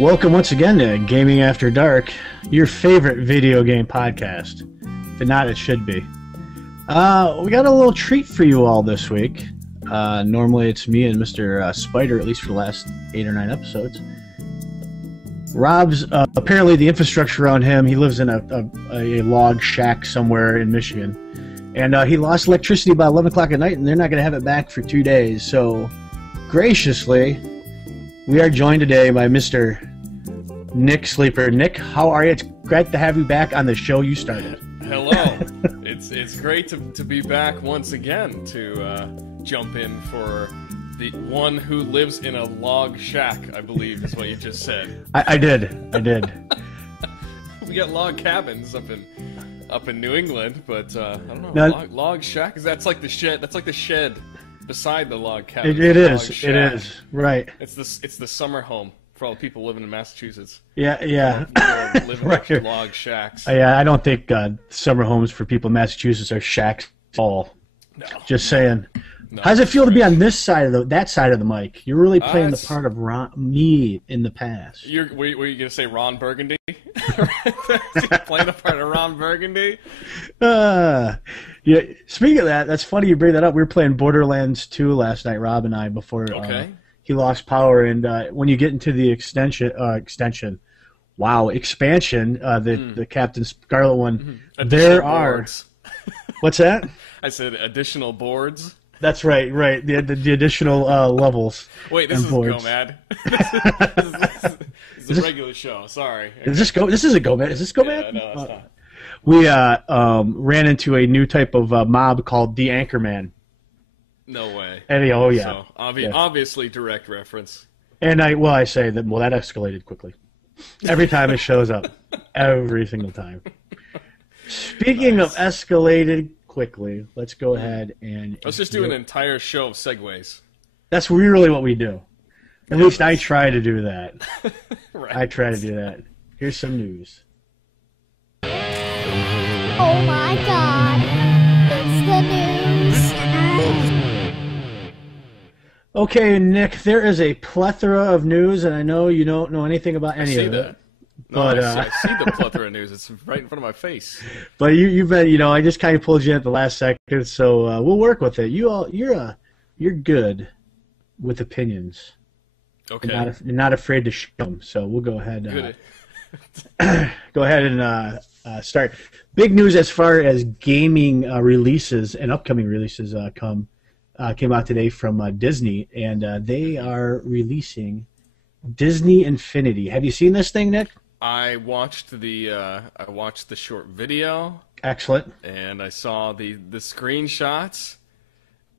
Welcome once again to Gaming After Dark, your favorite video game podcast. If not, it should be. We got a little treat for you all this week. Normally it's me and Mr. Spider, at least for the last 8 or 9 episodes. Rob's, apparently the infrastructure around him, he lives in a log shack somewhere in Michigan. And he lost electricity by 11 o'clock at night, and they're not going to have it back for 2 days. So, graciously, we are joined today by Mr. Nick Sleeper. Nick, how are you? It's great to have you back on the show you started. Hello. It's great to be back once again to jump in for the one who lives in a log shack, I believe is what you just said. I did. We got log cabins up in New England, but I don't know. No, log shack, that's like the shed. That's like the shed beside the log cabin. It is. It is. Right. It's the summer home for all the people living in Massachusetts. Yeah. Living Right. in log shacks. Yeah, I don't think summer homes for people in Massachusetts are shacks at all. No. Just saying. No, How does it feel to be on this side of that side of the mic? You're really playing the it's- part of me in the past. Were you gonna say Ron Burgundy? Playing the part of Ron Burgundy? Yeah. Speaking of that, that's funny you bring that up. We were playing Borderlands 2 last night, Rob and I, before Okay. he lost power. And when you get into the expansion, the Captain Scarlet one, there are. Boards. What's that? I said additional boards. That's right. The additional levels. Wait, this and is boards. GoMad. This is a regular show. Sorry. This is a GoMad. Is this GoMad? Yeah, no, it's not. We ran into a new type of mob called the Anchorman. No way. And So, Yeah. obviously direct reference. And I say that that escalated quickly. Every time it shows up, every single time. Speaking of escalated quickly, let's go ahead and Let's just do an entire show of segues. That's really what we do. At least I try to do that. Right. I try to do that. Here's some news. Oh my god, it's the news. Okay, Nick, there is a plethora of news, and I know you don't know anything about any of it. No, But, I see the plethora of news. It's right in front of my face. But you've been, I just kind of pulled you in at the last second, so we'll work with it. You're good with opinions. Okay. You're not afraid to show them, so we'll go ahead. Good. Go ahead and start. Big news as far as gaming releases and upcoming releases came out today from Disney, and they are releasing Disney Infinity. Have you seen this thing, Nick? I watched the short video. Excellent. And I saw the screenshots,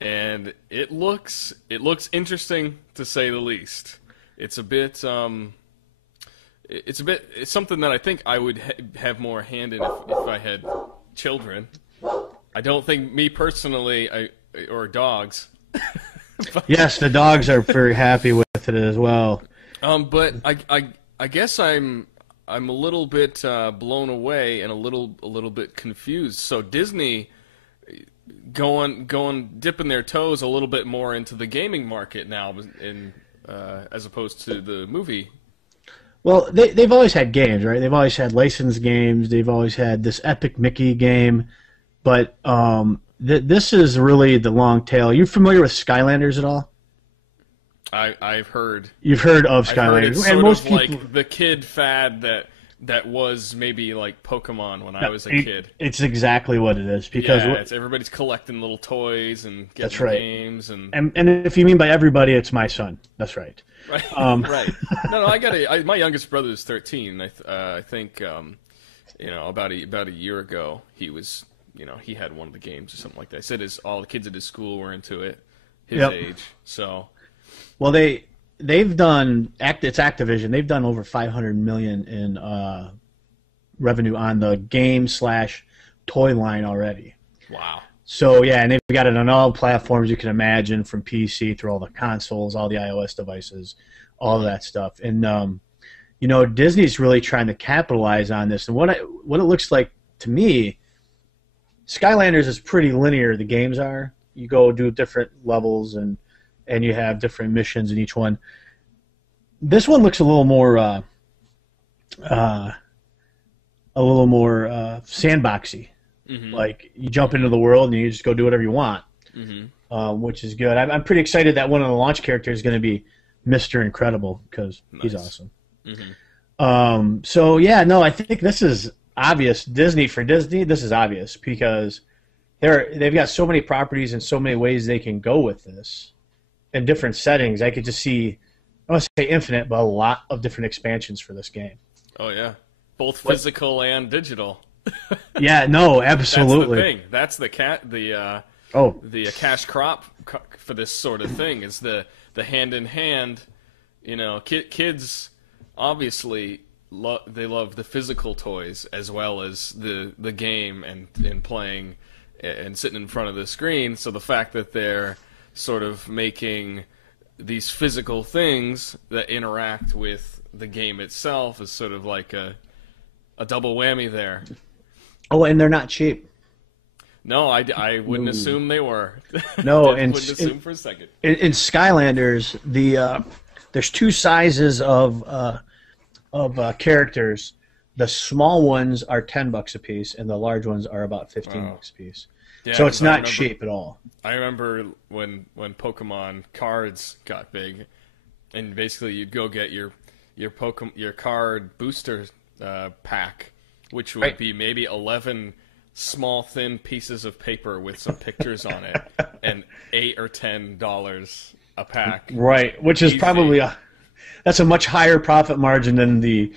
and it looks interesting to say the least. It's something that I think I would have more hand in if I had children. I don't think me personally, or dogs. Yes, the dogs are very happy with it as well. But I guess I'm a little bit blown away and a little bit confused. So Disney dipping their toes a little bit more into the gaming market now, as opposed to the movie. Well, they've always had games, right? They've always had licensed games. They've always had this Epic Mickey game, but this is really the long tail. Are you familiar with Skylanders at all? I've heard. You've heard of I've heard Skylanders, it's and sort most of people. like the kid fad that was maybe like Pokemon when I was a kid. It's exactly what it is because Everybody's collecting little toys and getting That's right. games and if you mean by everybody, it's my son. That's right. right. Right. No, my youngest brother is 13. I think about a year ago he was he had one of the games or something like that. I said all the kids at his school were into it, his age. So. Well, they've done it's Activision. They've done over $500 million in revenue on the game/toy line already. Wow. So yeah, and they've got it on all platforms you can imagine, from PC through all the consoles, all the iOS devices, all of that stuff. And Disney's really trying to capitalize on this. And what it looks like to me, Skylanders is pretty linear. The games are. You go do different levels and you have different missions in each one. This one looks a little more a little more sandboxy. Mm-hmm. Like you jump into the world and you just go do whatever you want, which is good. I'm pretty excited that one of the launch characters is going to be Mr. Incredible because he's awesome. So yeah, no, I think this is obvious. Disney for Disney, this is obvious because they've got so many properties and so many ways they can go with this in different settings. I could just see, I want to say infinite, but a lot of different expansions for this game. Oh yeah, both physical and digital. Yeah, no, absolutely. That's the thing. That's the cash crop for this sort of thing is the hand in hand. You know, kids obviously they love the physical toys as well as the game and playing and sitting in front of the screen. So the fact that they're sort of making these physical things that interact with the game itself is sort of like a double whammy there. Oh, and they're not cheap. No, I wouldn't assume they were. No, and wouldn't assume for a second. In Skylanders, there's two sizes of characters. The small ones are $10 a piece, and the large ones are about $15 a piece. Yeah, so it's not cheap at all. I remember when Pokemon cards got big, and basically you'd go get your card booster pack, which would be maybe 11 small thin pieces of paper with some pictures on it, and $8 or $10 a pack. Right, which is probably that's a much higher profit margin than the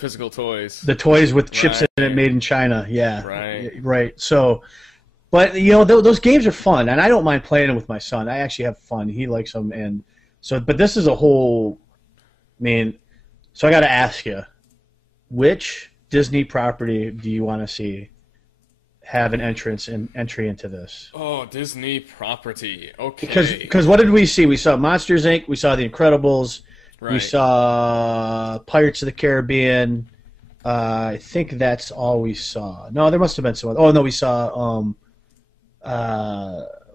physical toys. The toys with chips in it made in China. Yeah. Right. So, but you know those games are fun, and I don't mind playing them with my son. I actually have fun. He likes them, and so. But this is a whole. I mean, so I got to ask you, which Disney property do you want to see have an entry into this? Oh, Disney property. Okay. Because what did we see? We saw Monsters Inc. We saw The Incredibles. Right. We saw Pirates of the Caribbean. I think that's all we saw. No, there must have been some other. Oh no, we saw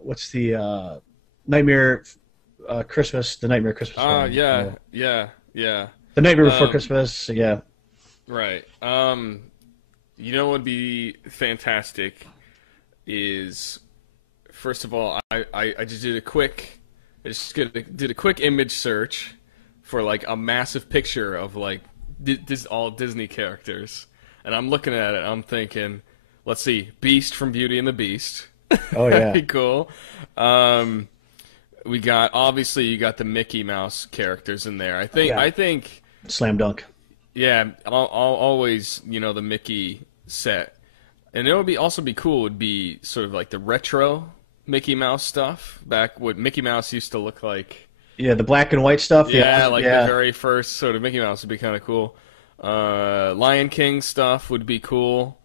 what's the Nightmare Christmas? The Nightmare Christmas. Yeah. The Nightmare Before Christmas. Yeah. Right. You know what would be fantastic is, first of all, I just did a quick image search for like a massive picture of like all Disney characters, and I'm looking at it. I'm thinking, let's see, Beast from Beauty and the Beast. Oh yeah, that'd be cool. We got you got the Mickey Mouse characters in there. I think slam dunk. Yeah, I'll always the Mickey set, and it would also be cool. Would be sort of like the retro Mickey Mouse stuff back what Mickey Mouse used to look like. Yeah, the black and white stuff. The very first sort of Mickey Mouse would be kind of cool. Lion King stuff would be cool.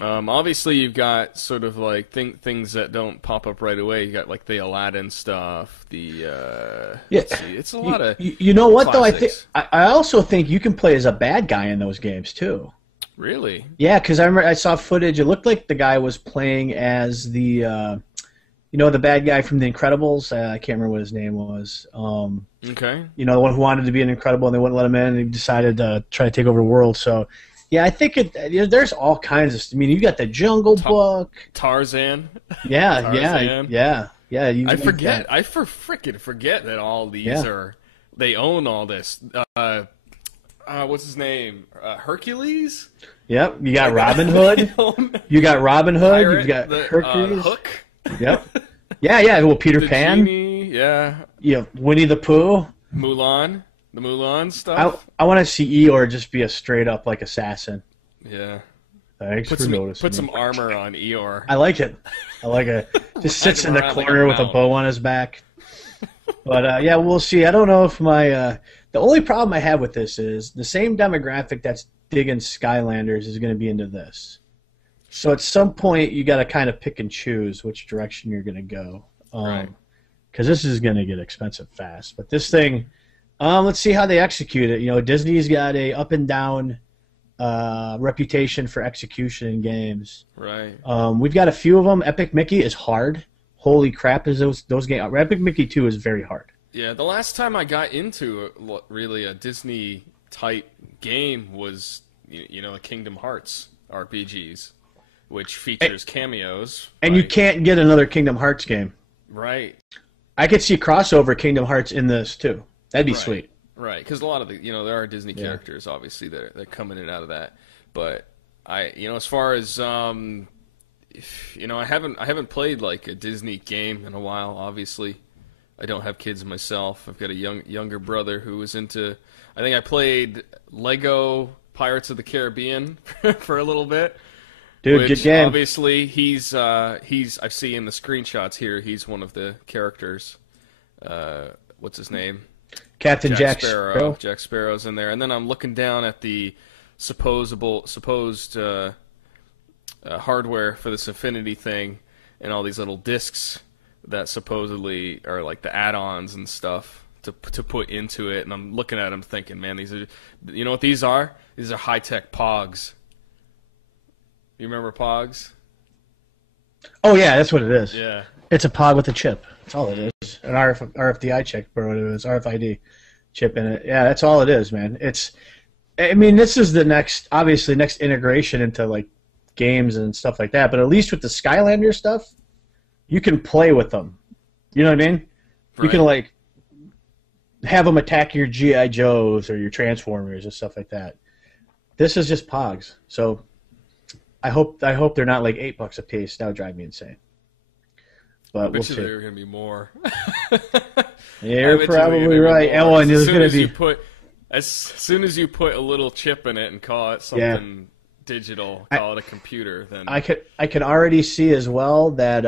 Obviously, you've got sort of like things that don't pop up right away. You got like the Aladdin stuff. Let's see, it's a lot of. You know what classics. Though? I also think you can play as a bad guy in those games too. Really? Yeah, because I remember I saw footage. It looked like the guy was playing as the the bad guy from The Incredibles. I can't remember what his name was. Okay. The one who wanted to be an Incredible and they wouldn't let him in, and he decided to try to take over the world. So, yeah, I think there's all kinds of. I mean, you got the Jungle Book, Tarzan. Yeah, Tarzan. yeah. I forget. I frickin' forget that all these they own all this. What's his name? Hercules. Yep. You got Robin Hood. You got Robin Hood. Pirate, you've got Hercules. Hook. Yep. Yeah. Well, Peter Pan. Genie, yeah. Yeah. Winnie the Pooh. Mulan. The Mulan stuff. I want to see Eeyore just be a straight up like assassin. Yeah. Thanks for noticing. Put some armor on Eeyore. I like it. Just sits in the corner with a bow on his back. But yeah, we'll see. I don't know if my the only problem I have with this is the same demographic that's digging Skylanders is going to be into this. So at some point you got to kind of pick and choose which direction you're going to go. Right. Because this is going to get expensive fast. But this thing, let's see how they execute it. Disney's got a up and down reputation for execution in games. Right. We've got a few of them. Epic Mickey is hard. Holy crap! Is those games? Epic Mickey 2 is very hard. Yeah, the last time I got into really a Disney type game was, the Kingdom Hearts RPGs, which features cameos. And you can't get another Kingdom Hearts game. Right. I could see crossover Kingdom Hearts in this too. That'd be sweet. Right, because a lot of the, there are Disney characters, obviously, that are coming in and out of that. But as far as, I haven't played like a Disney game in a while. Obviously, I don't have kids myself. I've got a younger brother who was into. I think I played Lego Pirates of the Caribbean for a little bit. Dude, good game. Obviously, he's. I see in the screenshots here. He's one of the characters. What's his name? Captain Jack Sparrow. Jack Sparrow's in there, and then I'm looking down at the supposed hardware for this Infinity thing, and all these little discs that supposedly are like the add-ons and stuff to put into it. And I'm looking at them, thinking, man, these are, what these are? These are high-tech Pogs. You remember Pogs? Oh yeah, that's what it is. Yeah. It's a Pog with a chip. That's all it is. An RFID chip, or what it is, RFID chip in it. Yeah, that's all it is, man. This is the next integration into like games and stuff like that. But at least with the Skylander stuff, you can play with them. You know what I mean? Right. You can like have them attack your GI Joes or your Transformers and stuff like that. This is just Pogs. So I hope they're not like $8 a piece. That would drive me insane. But we'll see. They're going to be more. You're probably right. And there's going to be. As soon as you put a little chip in it and call it something digital, call it a computer, then I can already see as well that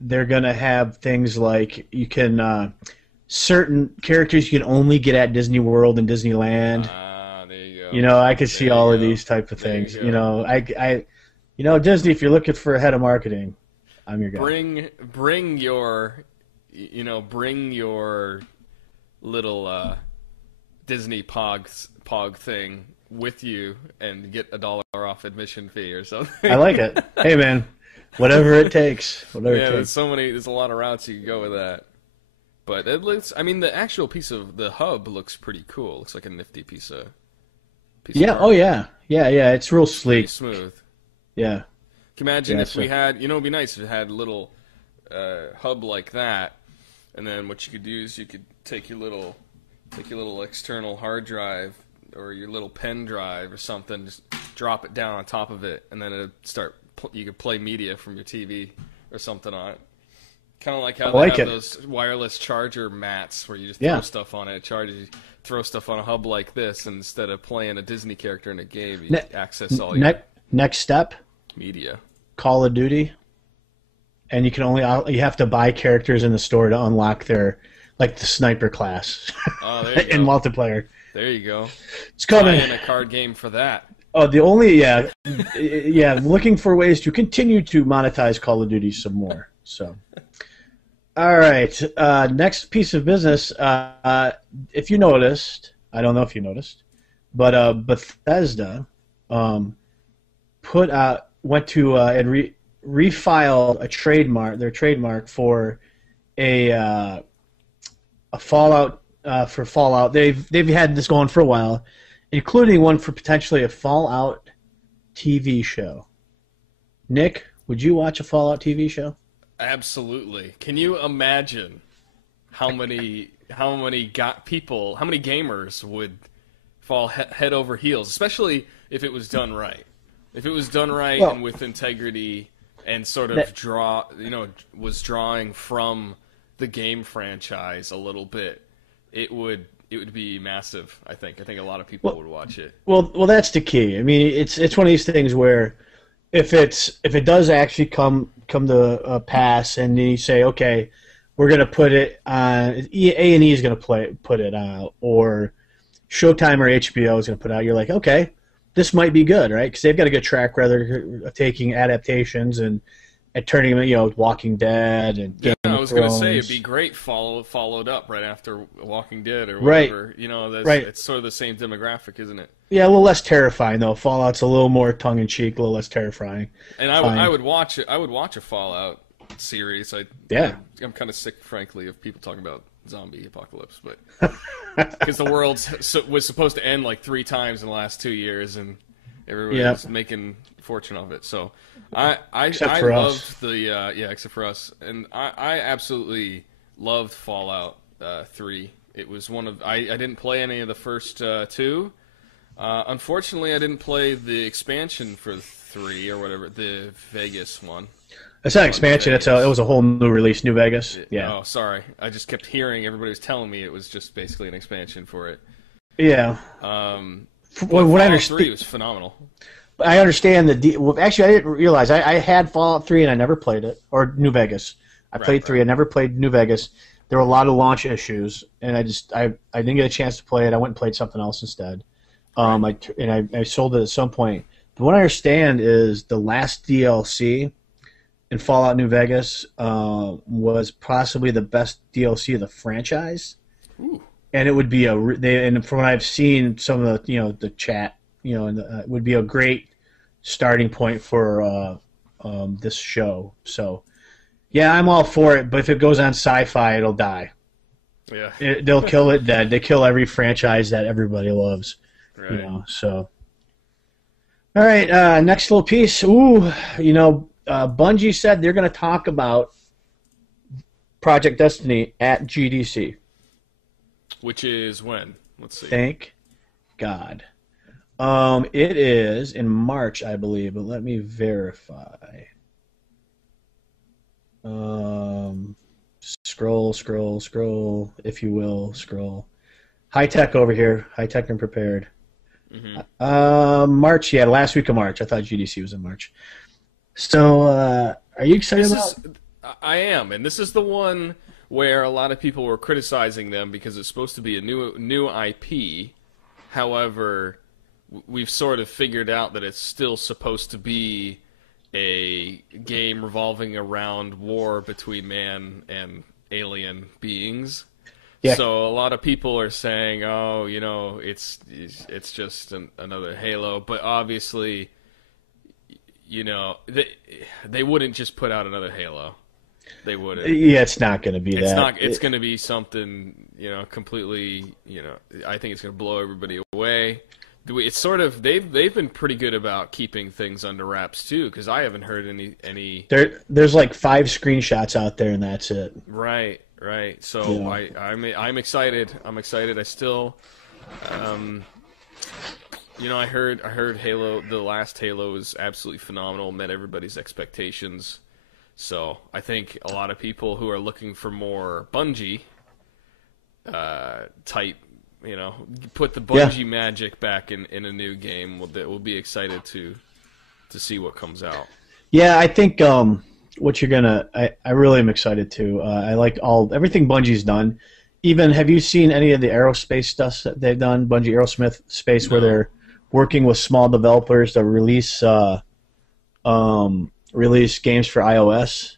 they're going to have things like you can certain characters you can only get at Disney World and Disneyland. There you go. I could see all of these type of things. Disney, if you're looking for a head of marketing, I'm your guy. Bring your little Disney Pog thing with you and get $1 off admission fee or something. I like it. Hey man, whatever it takes. There's a lot of routes you can go with that. But it looks, the actual piece of the hub looks pretty cool. It looks like a nifty piece of hardware. Yeah. It's real sleek. Pretty smooth. Yeah. Can you imagine if we had, it'd be nice if it had a little hub like that, and then what you could do is you could take your little external hard drive or your little pen drive or something, just drop it down on top of it, and then you could play media from your TV or something on it. Kind of like how they have those wireless charger mats where you just throw stuff on it. It charges you. Throw stuff on a hub like this, and instead of playing a Disney character in a game, you access all your next step media. Call of Duty, and you have to buy characters in the store to unlock their the sniper class in multiplayer. There you go. It's coming. Buy in a card game for that. Oh, looking for ways to continue to monetize Call of Duty some more. So. All right, next piece of business. If you noticed, I don't know if you noticed, but Bethesda refiled their trademark for a Fallout for Fallout. They've had this going for a while, including one for potentially a Fallout TV show. Nick, would you watch a Fallout TV show? Absolutely. Can you imagine how many gamers would fall head over heels, especially if it was done right. If it was done right and with integrity and sort of was drawing from the game franchise a little bit, it would be massive. I think a lot of people would watch it. Well, that's the key. It's one of these things where if it does actually come to pass, and you say, okay, we're going to put it on, A&E is going to put it out, or Showtime or HBO is going to put it out. You're like, okay, this might be good, right? Because they've got a good track record of taking adaptations and turning them, Walking Dead and Game of Thrones. I was going to say it'd be great followed up right after Walking Dead or whatever. Right. It's sort of the same demographic, isn't it? Yeah, a little less terrifying though. Fallout's a little more tongue in cheek, a little less terrifying. And I would watch it. I would watch a Fallout series. I'm kind of sick, frankly, of people talking about zombie apocalypse, but because the world was supposed to end like 3 times in the last 2 years, and everybody was making a fortune off it. So I loved the except for us, and I absolutely loved Fallout 3. It was one of I didn't play any of the first 2. Unfortunately, I didn't play the expansion for 3 or whatever, the Vegas one. It's not an expansion. It was a whole new release, New Vegas. Yeah. Oh, sorry. I just kept hearing everybody was telling me it was just basically an expansion for it. Yeah. What I understand, 3 was phenomenal. I understand actually, I didn't realize I had Fallout 3 and I never played it, or New Vegas. I played 3. I never played New Vegas. There were a lot of launch issues, and I didn't get a chance to play it. I went and played something else instead. I sold it at some point. But what I understand is the last DLC in Fallout New Vegas was possibly the best DLC of the franchise. Ooh. And it would be and from what I've seen, some of the the chat, it would be a great starting point for this show. So, yeah, I'm all for it. But if it goes on sci-fi, it'll die. Yeah, they'll kill it dead. They kill every franchise that everybody loves. Right. So. All right, next little piece. Bungie said they're going to talk about Project Destiny at GDC. Which is when? Let's see. Thank God. It is in March, I believe, but let me verify. Scroll, if you will, scroll. High tech over here. High tech and prepared. Mm-hmm. March, last week of March. I thought GDC was in March. So, are you excited about? I am, and this is the one where a lot of people were criticizing them because it's supposed to be a new IP. However, we've sort of figured out that it's still supposed to be a game revolving around war between man and alien beings. Yeah. So a lot of people are saying, "Oh, it's just another Halo," but obviously, they wouldn't just put out another Halo. They wouldn't. Yeah, it's not going to be that. It's going to be something, completely. I think it's going to blow everybody away. It's sort of they've been pretty good about keeping things under wraps too, because I haven't heard any. There's like 5 screenshots out there, and that's it. Right. So yeah. I'm excited. I still, I heard Halo. The last Halo was absolutely phenomenal. Met everybody's expectations. So I think a lot of people who are looking for more Bungie type, put the Bungie magic back in a new game, will be excited to see what comes out. Yeah, I think what you're gonna, I really am excited too. I like everything Bungie's done. Even, have you seen any of the aerospace stuff that they've done? Bungie Aerosmith Space, where they're working with small developers to release games for iOS.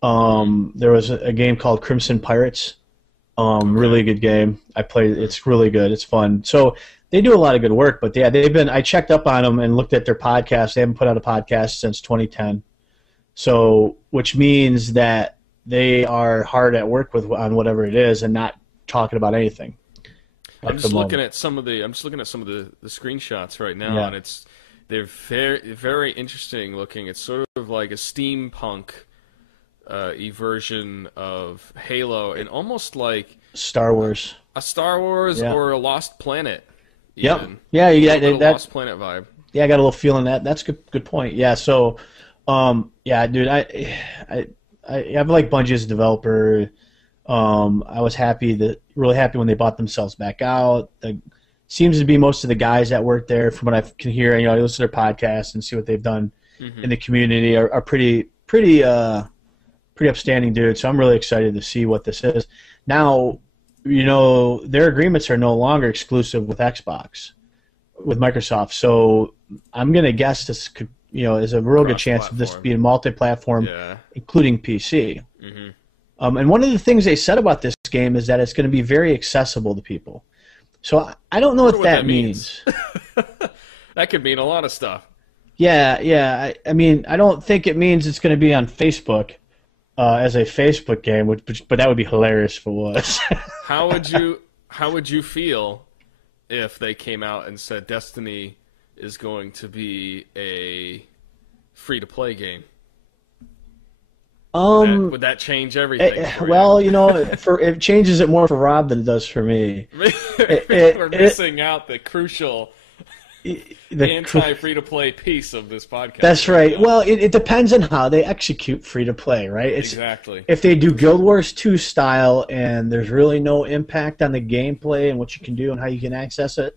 There was a game called Crimson Pirates. Really good game. I played it. It's really good. It's fun. So they do a lot of good work. But yeah, I checked up on them and looked at their podcast. They haven't put out a podcast since 2010. So, which means that they are hard at work on whatever it is and not talking about anything. I'm just looking at some of the screenshots right now, and they're very, very interesting looking. It's sort of like a steampunk version of Halo, and almost like Star Wars, or a Lost Planet. Yep. Even. Yeah, you got that Lost Planet vibe. Yeah, I got a little feeling that. That's good point. Yeah. So, dude, I like Bungie as a developer. I was really happy when they bought themselves back out. Seems to be most of the guys that work there, from what I can hear. I listen to their podcasts and see what they've done in the community. Are pretty upstanding dudes. So I'm really excited to see what this is. Now, their agreements are no longer exclusive with Xbox, with Microsoft. So I'm gonna guess this could, is a real good chance of this being multi-platform, including PC. Mm-hmm. And one of the things they said about this game is that it's going to be very accessible to people. So I don't know what that means. That could mean a lot of stuff. Yeah. I mean, I don't think it means it's going to be on Facebook. as a Facebook game, but that would be hilarious if it was. How would you feel if they came out and said Destiny is going to be a free-to-play game? Would that change everything? Well, it changes it more for Rob than it does for me. We're missing out the crucial anti-free-to-play piece of this podcast. That's right. Well, it depends on how they execute free-to-play, right? Exactly. If they do Guild Wars 2 style and there's really no impact on the gameplay and what you can do and how you can access it,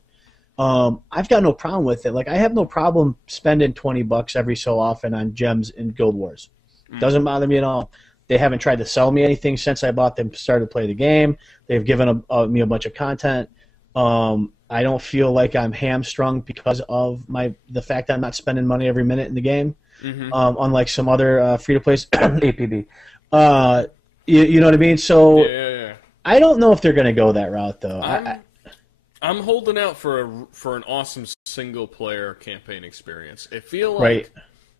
I've got no problem with it. Like, I have no problem spending $20 every so often on gems in Guild Wars. Doesn't bother me at all. They haven't tried to sell me anything since I bought them, started to play the game. They've given me a bunch of content. I don't feel like I'm hamstrung because of the fact that I'm not spending money every minute in the game, unlike some other free-to-plays, APB. You know what I mean? So yeah. I don't know if they're going to go that route, though. I'm holding out for an awesome single-player campaign experience. I feel like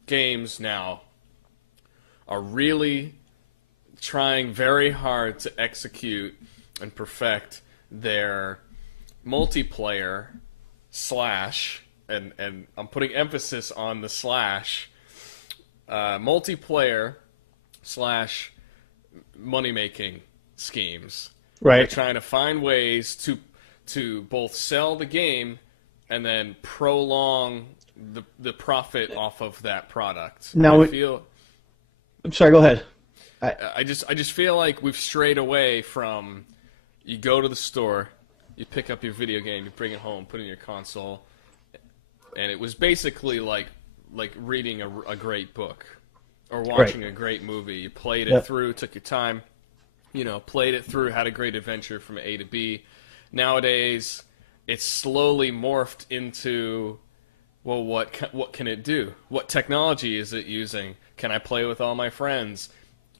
games now are really trying very hard to execute and perfect their multiplayer / and I'm putting emphasis on the / multiplayer / money-making schemes. Right. They're trying to find ways to both sell the game and then prolong the profit off of that product. Now, I'm sorry, go ahead. I just feel like we've strayed away from, you go to the store, you pick up your video game, you bring it home, put it in your console, and it was basically like reading a great book or watching a great movie. You played it through, took your time, played it through, had a great adventure from A to B. Nowadays, it's slowly morphed into, well, what can it do? What technology is it using? Can I play with all my friends?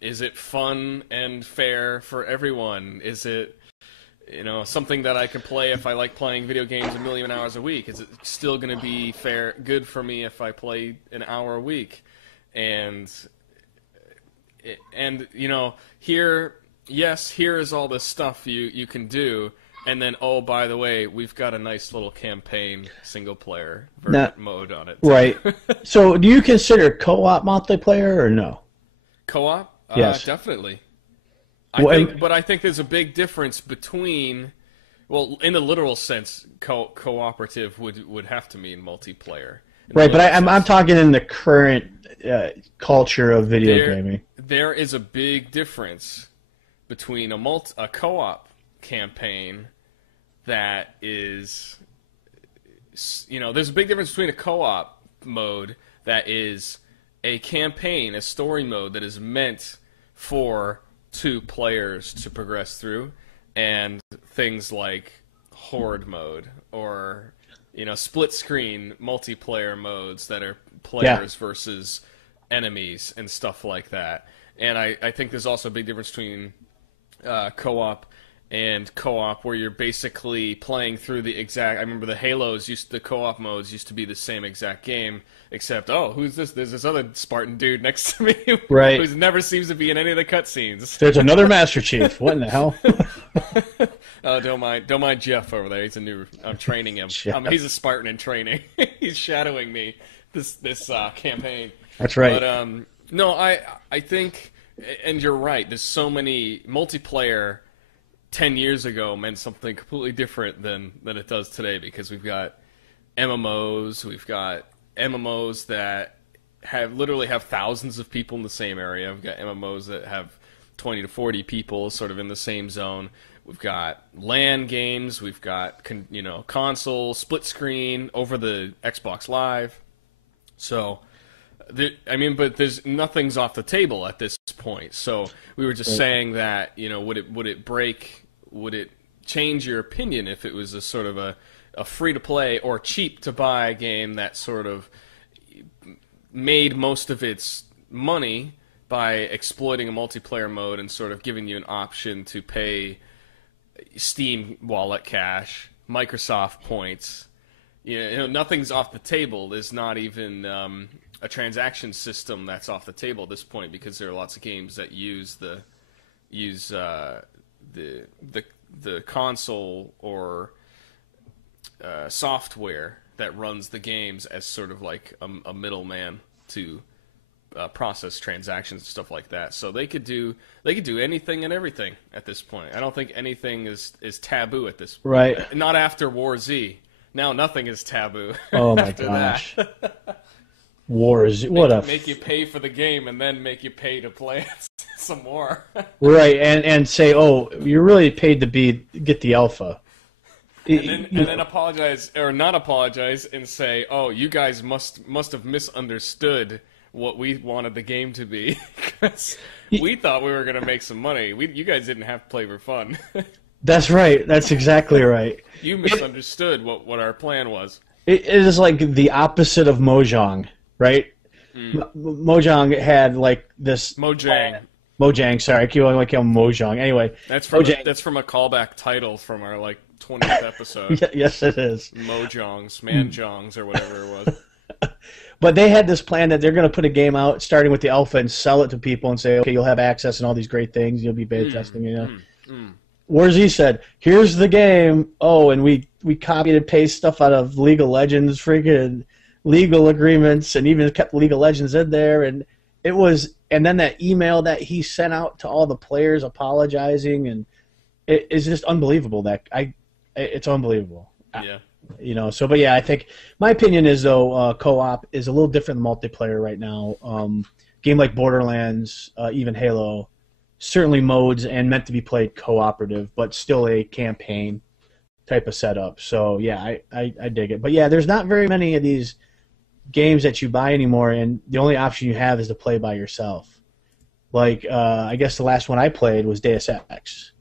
Is it fun and fair for everyone? Is it, something that I can play if I like playing video games a million hours a week? Is it still going to be good for me if I play an hour a week? And here is all this stuff you can do. And then, oh, by the way, we've got a nice little campaign single-player mode on it. Right. So do you consider co-op multiplayer or no? Co-op? Yes. Definitely. I think there's a big difference between, well, in the literal sense, cooperative would have to mean multiplayer. Right, but I'm talking in the current culture of video gaming. There is a big difference between a co-op campaign that is, there's a big difference between a co-op mode that is a campaign, a story mode that is meant for 2 players to progress through, and things like horde mode or split screen multiplayer modes that are players versus enemies and stuff like that. And I think there's also a big difference between co-op and co-op where you're basically playing through the exact... I remember the co-op modes used to be the same exact game, except, oh, who's this? There's this other Spartan dude next to me who never seems to be in any of the cutscenes. There's another Master Chief. What in the hell? Oh, don't mind Jeff over there. I'm training him. He's a Spartan in training. He's shadowing me this campaign. That's right. But no, I think, and you're right. There's so many multiplayer. 10 years ago meant something completely different than it does today, because we've got MMOs, that literally have thousands of people in the same area. We've got MMOs that have 20 to 40 people sort of in the same zone. We've got LAN games, we've got console, split screen, over the Xbox Live. So but there's nothing's off the table at this point. So we were just saying that, would it change your opinion if it was a sort of a free to play or cheap to buy game that sort of made most of its money by exploiting a multiplayer mode and sort of giving you an option to pay Steam wallet cash, Microsoft points. Nothing's off the table. There's not even a transaction system that's off the table at this point, because there are lots of games that use the console or software that runs the games as sort of like a middleman to process transactions and stuff like that. So they could do anything and everything at this point. I don't think anything is taboo at this point. Right. Not after War Z. Now nothing is taboo. Oh my gosh. War Z. Make you pay for the game and then make you pay to play it some more. Right, and say, oh, you're really paid to get the alpha. And then apologize or not apologize and say, oh, you guys must have misunderstood what we wanted the game to be, because we thought we were going to make some money. You guys didn't have to play for fun. That's right. That's exactly right. You misunderstood what our plan was. It is like the opposite of Mojang, right? Mojang had like this... Mojang, sorry. I keep on like Mojang. Anyway. That's from a callback title from our like 20th episode. Yes, it is. Mojongs, Manjongs, or whatever it was. But they had this plan that they're going to put a game out starting with the alpha and sell it to people and say, okay, you'll have access and all these great things. You'll be beta testing, you know. Whereas he said, here's the game. Oh, and we copied and pasted stuff out of League of Legends, freaking legal agreements, and even kept League of Legends in there. And it was, and then that email that he sent out to all the players apologizing, and it's just unbelievable. It's unbelievable. Yeah. You know, so, but yeah, I think my opinion is, though, co-op is a little different than multiplayer right now. Game like Borderlands, even Halo, certainly modes and meant to be played cooperative, but still a campaign type of setup. So, yeah, I dig it. But, yeah, there's not very many of these games that you buy anymore, and the only option you have is to play by yourself. Like, I guess the last one I played was Deus Ex.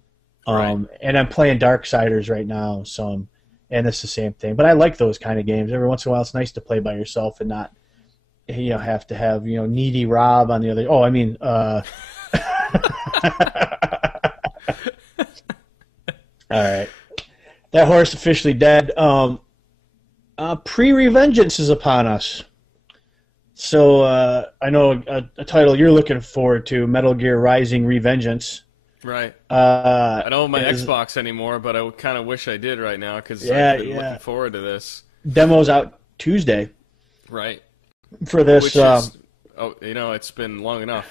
And I'm playing Darksiders right now, and it's the same thing. But I like those kind of games. Every once in a while, it's nice to play by yourself and not, have to have, needy Rob on the other. Oh, I mean, all right. That horse officially dead. Pre-Revengence is upon us. So I know a title you're looking forward to, Metal Gear Rising: Revengeance. Right. I don't have my Xbox anymore, but I kind of wish I did right now, because I've been looking forward to this. Demo's out Tuesday. Right. For this. It's been long enough.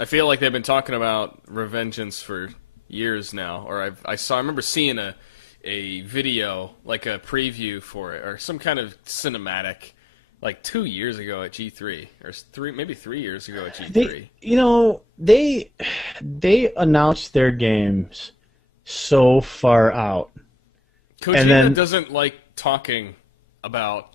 I feel like they've been talking about Revengeance for years now. Or I remember seeing a video, like a preview for it, or some kind of cinematic, like 2 years ago at G3, or maybe 3 years ago at G3. They announced their games so far out. Kojima doesn't like talking about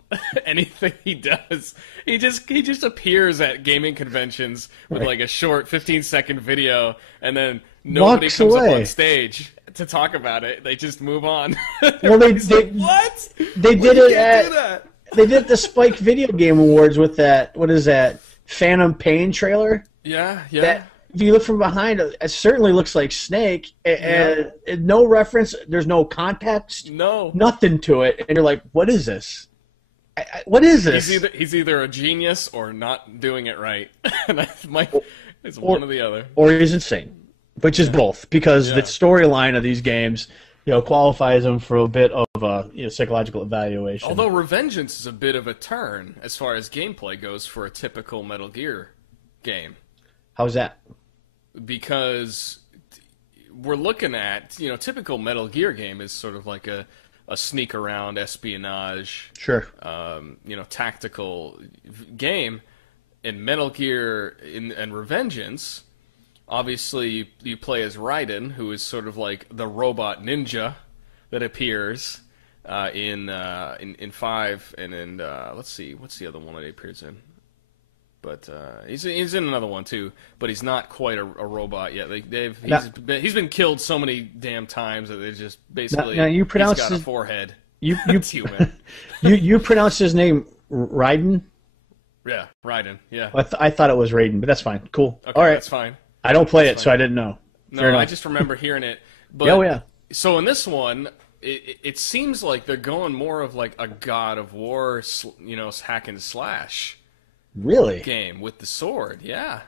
anything he does. He just appears at gaming conventions with like a short 15-second video, and then nobody comes up on stage to talk about it. They just move on. Well, what? They did it at. They did the Spike Video Game Awards with that. What is that? Phantom Pain trailer. Yeah. That, if you look from behind, it certainly looks like Snake. And no reference. There's no context. No. Nothing to it. And you're like, what is this? What is this? He's either a genius or not doing it right. And it's one or the other. Or he's insane, which is both, because the storyline of these games, qualifies them for a bit of a psychological evaluation. Although Revengence is a bit of a turn as far as gameplay goes for a typical Metal Gear game. How's that? Because we're looking at, typical Metal Gear game is sort of like a sneak around espionage, tactical game. In Metal Gear and Revengence, obviously you play as Raiden, who is sort of like the robot ninja that appears in 5, and in let's see, what's the other one that he appears in? But he's in another one too. But he's not quite a robot yet. He's been killed so many damn times that they just basically he's got a forehead. It's human. you pronounce his name Raiden? Yeah, Raiden. Yeah. Well, I thought it was Raiden, but that's fine. Cool. Okay, all right, that's fine. I don't play it, so I didn't know. No, I just remember hearing it. But, yeah. So in this one, it seems like they're going more of like a God of War, hack and slash Really? game with the sword. Yeah.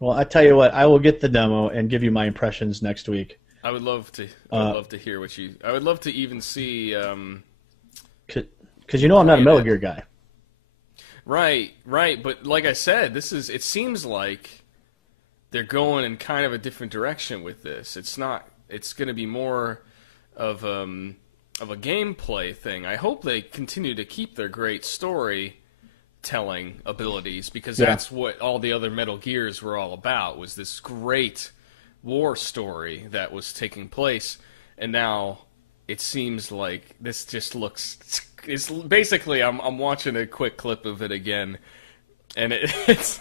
Well, I tell you what, I will get the demo and give you my impressions next week. I would love to. I would love to hear what you. I would love to even see. Because you know I'm not a Metal Gear guy. Right. But like I said, this is. It seems like they're going in kind of a different direction with this. It's not. It's going to be more of a gameplay thing. I hope they continue to keep their great storytelling abilities, because that's what all the other Metal Gears were all about, was this great war story that was taking place. And now it seems like this just looks... It's basically, I'm watching a quick clip of it again, and it's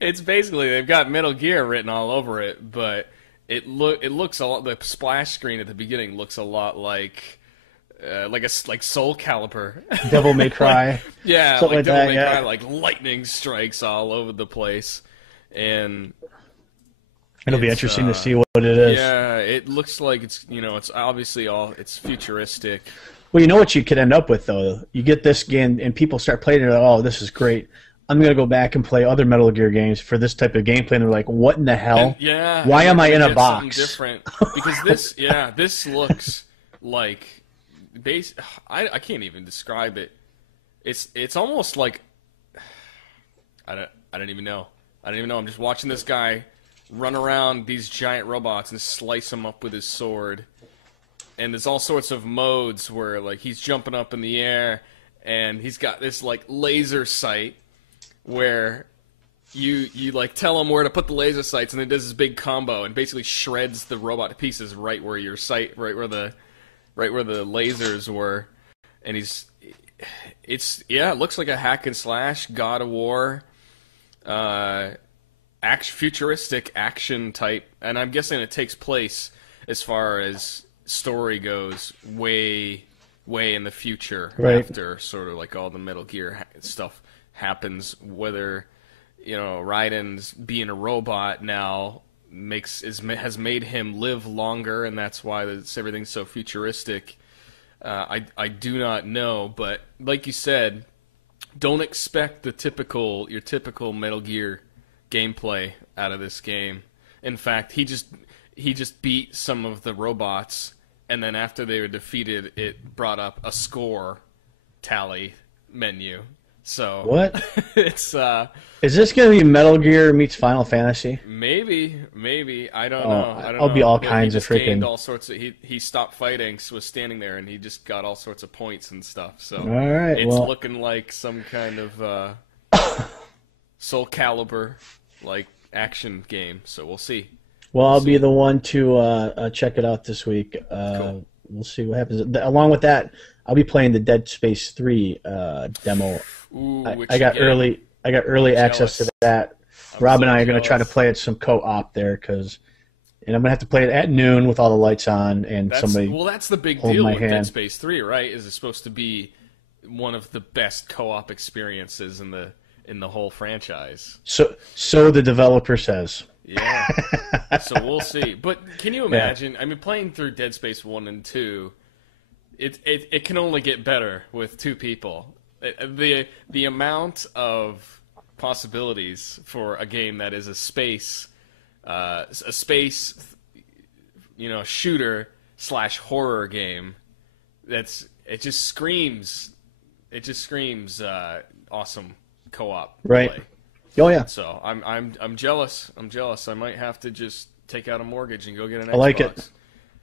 basically, they've got Metal Gear written all over it, but it looks a lot... The splash screen at the beginning looks a lot like Soul Calibur. Devil May Cry. Yeah, something like Devil that, May Cry, like lightning strikes all over the place. And it'll be interesting to see what it is. Yeah, it looks like it's obviously it's futuristic. Well, you know what you could end up with, though? You get this game and people start playing it, oh, this is great. I'm going to go back and play other Metal Gear games for this type of gameplay, and they're like, what in the hell? And, why am I in a box? Different. Because this looks like... I can't even describe it. It's almost like... I don't even know. I'm just watching this guy run around these giant robots and slice them up with his sword. And there's all sorts of modes where, like, he's jumping up in the air, and he's got this, like, laser sight where you like tell him where to put the laser sights, and it does this big combo and basically shreds the robot to pieces right where your sight, right where the lasers were. And it looks like a hack and slash God of War, futuristic action type, and I'm guessing it takes place, as far as story goes, way in the future, after sort of like all the Metal Gear stuff happens. Whether Raiden's being a robot now has made him live longer, and that's why everything's so futuristic. I do not know, but like you said, don't expect your typical Metal Gear gameplay out of this game. In fact, he just beat some of the robots, and then after they were defeated, it brought up a score tally menu. So what? It's is this going to be Metal Gear meets Final Fantasy? Maybe I don't know. I'll be all kinds of freaking. All sorts of. He stopped fighting, was standing there, and he just got all sorts of points and stuff. So all right, it's looking like some kind of Soul Calibur like action game. So we'll see. Well, I'll be the one to check it out this week. Cool. We'll see what happens. Along with that, I'll be playing the Dead Space 3 demo. Ooh, I got early access to that. Rob and I are going to try to play it some co-op there, and I'm going to have to play it at noon with all the lights on and somebody. Well, that's the big hold deal my with hand. Dead Space 3, right? Is it's supposed to be one of the best co-op experiences in the whole franchise. So the developer says. Yeah. So we'll see. But can you imagine? I mean, playing through Dead Space 1 and 2, it can only get better with two people. The amount of possibilities for a game that is a space shooter / horror game, it just screams awesome co-op right play. Oh yeah. So I'm jealous. I might have to just take out a mortgage and go get an Xbox. I like it.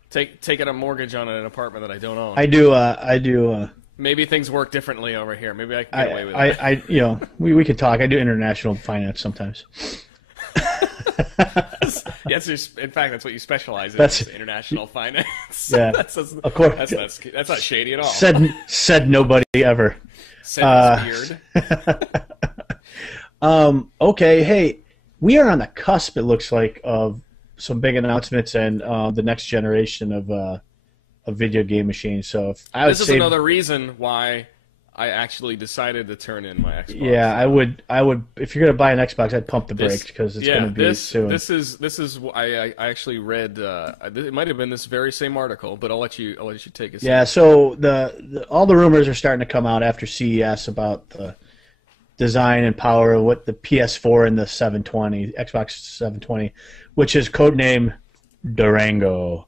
Take out a mortgage on an apartment that I don't own. I do. Maybe things work differently over here. Maybe I can get away with it. We could talk. I do international finance sometimes. Yes, in fact, that's what you specialize in. Is international finance. Yeah, of course. That's not shady at all. Said nobody ever. Said his beard. Okay, hey, we are on the cusp, it looks like, of some big announcements and the next generation of video game machines. So this is another reason why I actually decided to turn in my Xbox. Yeah, I would. If you're gonna buy an Xbox, I'd pump the brakes because it's gonna be soon. This is. I actually read. It might have been this very same article, but I'll let you take it. Yeah. So all the rumors are starting to come out after CES about design and power of what the PS4 and the 720, Xbox 720, which is codename Durango.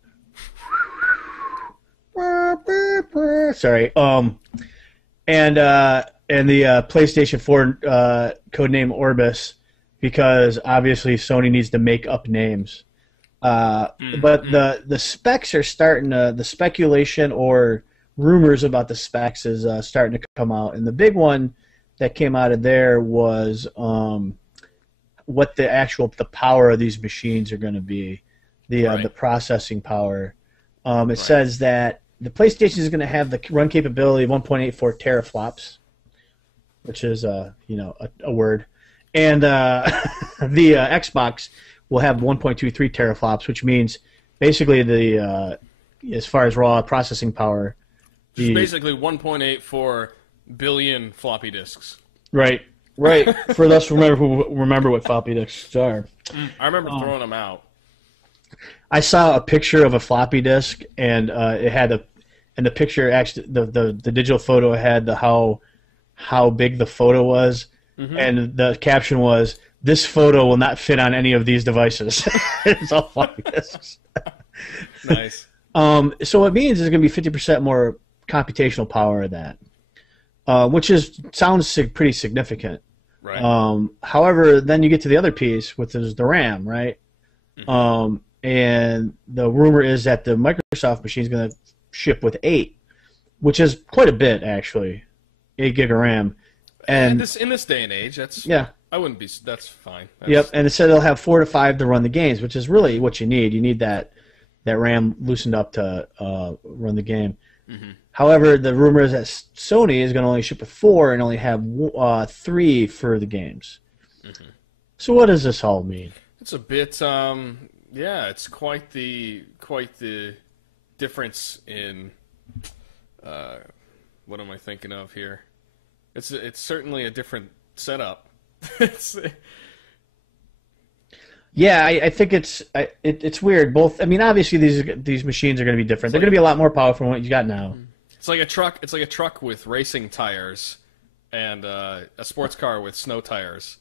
Sorry. And the PlayStation 4 codename Orbis, because obviously Sony needs to make up names. But the specs are starting to, the speculation or rumors about the specs is starting to come out, and the big one that came out of there was what the power of these machines are going to be, the processing power. It says that the PlayStation is going to have the run capability of 1.84 teraflops, which is a word, and the Xbox will have 1.23 teraflops, which means basically the as far as raw processing power, it's basically 1.84 billion floppy disks. Right. For those who remember what floppy disks are. I remember throwing them out. I saw a picture of a floppy disk, and it had and the picture actually the digital photo had how big the photo was, and the caption was, "This photo will not fit on any of these devices." It's all floppy disks. Nice. So what it means is going to be 50% more computational power of that, which sounds pretty significant. Right. However, then you get to the other piece, which is the RAM, right? And the rumor is that the Microsoft machine is going to ship with 8, which is quite a bit, actually. 8 gig of RAM. And in this day and age, that's I wouldn't be. That's fine. Yep, and it said they'll have 4 to 5 to run the games, which is really what you need. You need that RAM loosened up to run the game. However, the rumor is that Sony is going to only ship with 4 and only have 3 for the games. So what does this all mean? It's a bit. It's quite the difference in. What am I thinking of here? It's certainly a different setup. Yeah, I think it's weird. Both. I mean, obviously these machines are going to be different. They're going to be a lot more powerful than what you got now. It's like a truck. It's like a truck with racing tires, and a sports car with snow tires.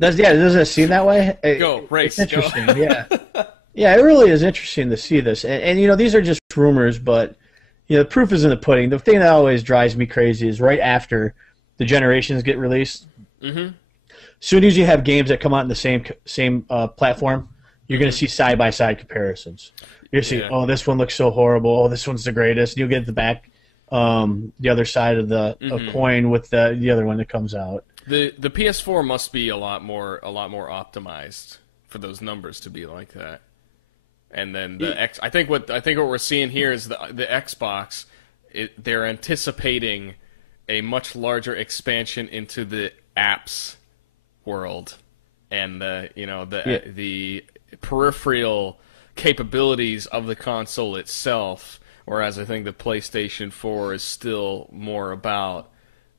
Does it seem that way? Go race. It's interesting. Go. Yeah, it really is interesting to see this. And these are just rumors, but the proof is in the pudding. The thing that always drives me crazy is right after the generations get released. Soon as you have games that come out in the same platform, you're going to see side-by-side comparisons. You're going to see, oh, this one looks so horrible. Oh, this one's the greatest. You'll get the other side of the coin with the other one that comes out. The PS4 must be a lot more optimized for those numbers to be like that. And then I think what we're seeing here is the Xbox. They're anticipating a much larger expansion into the apps world, and the peripheral capabilities of the console itself. Whereas I think the PlayStation 4 is still more about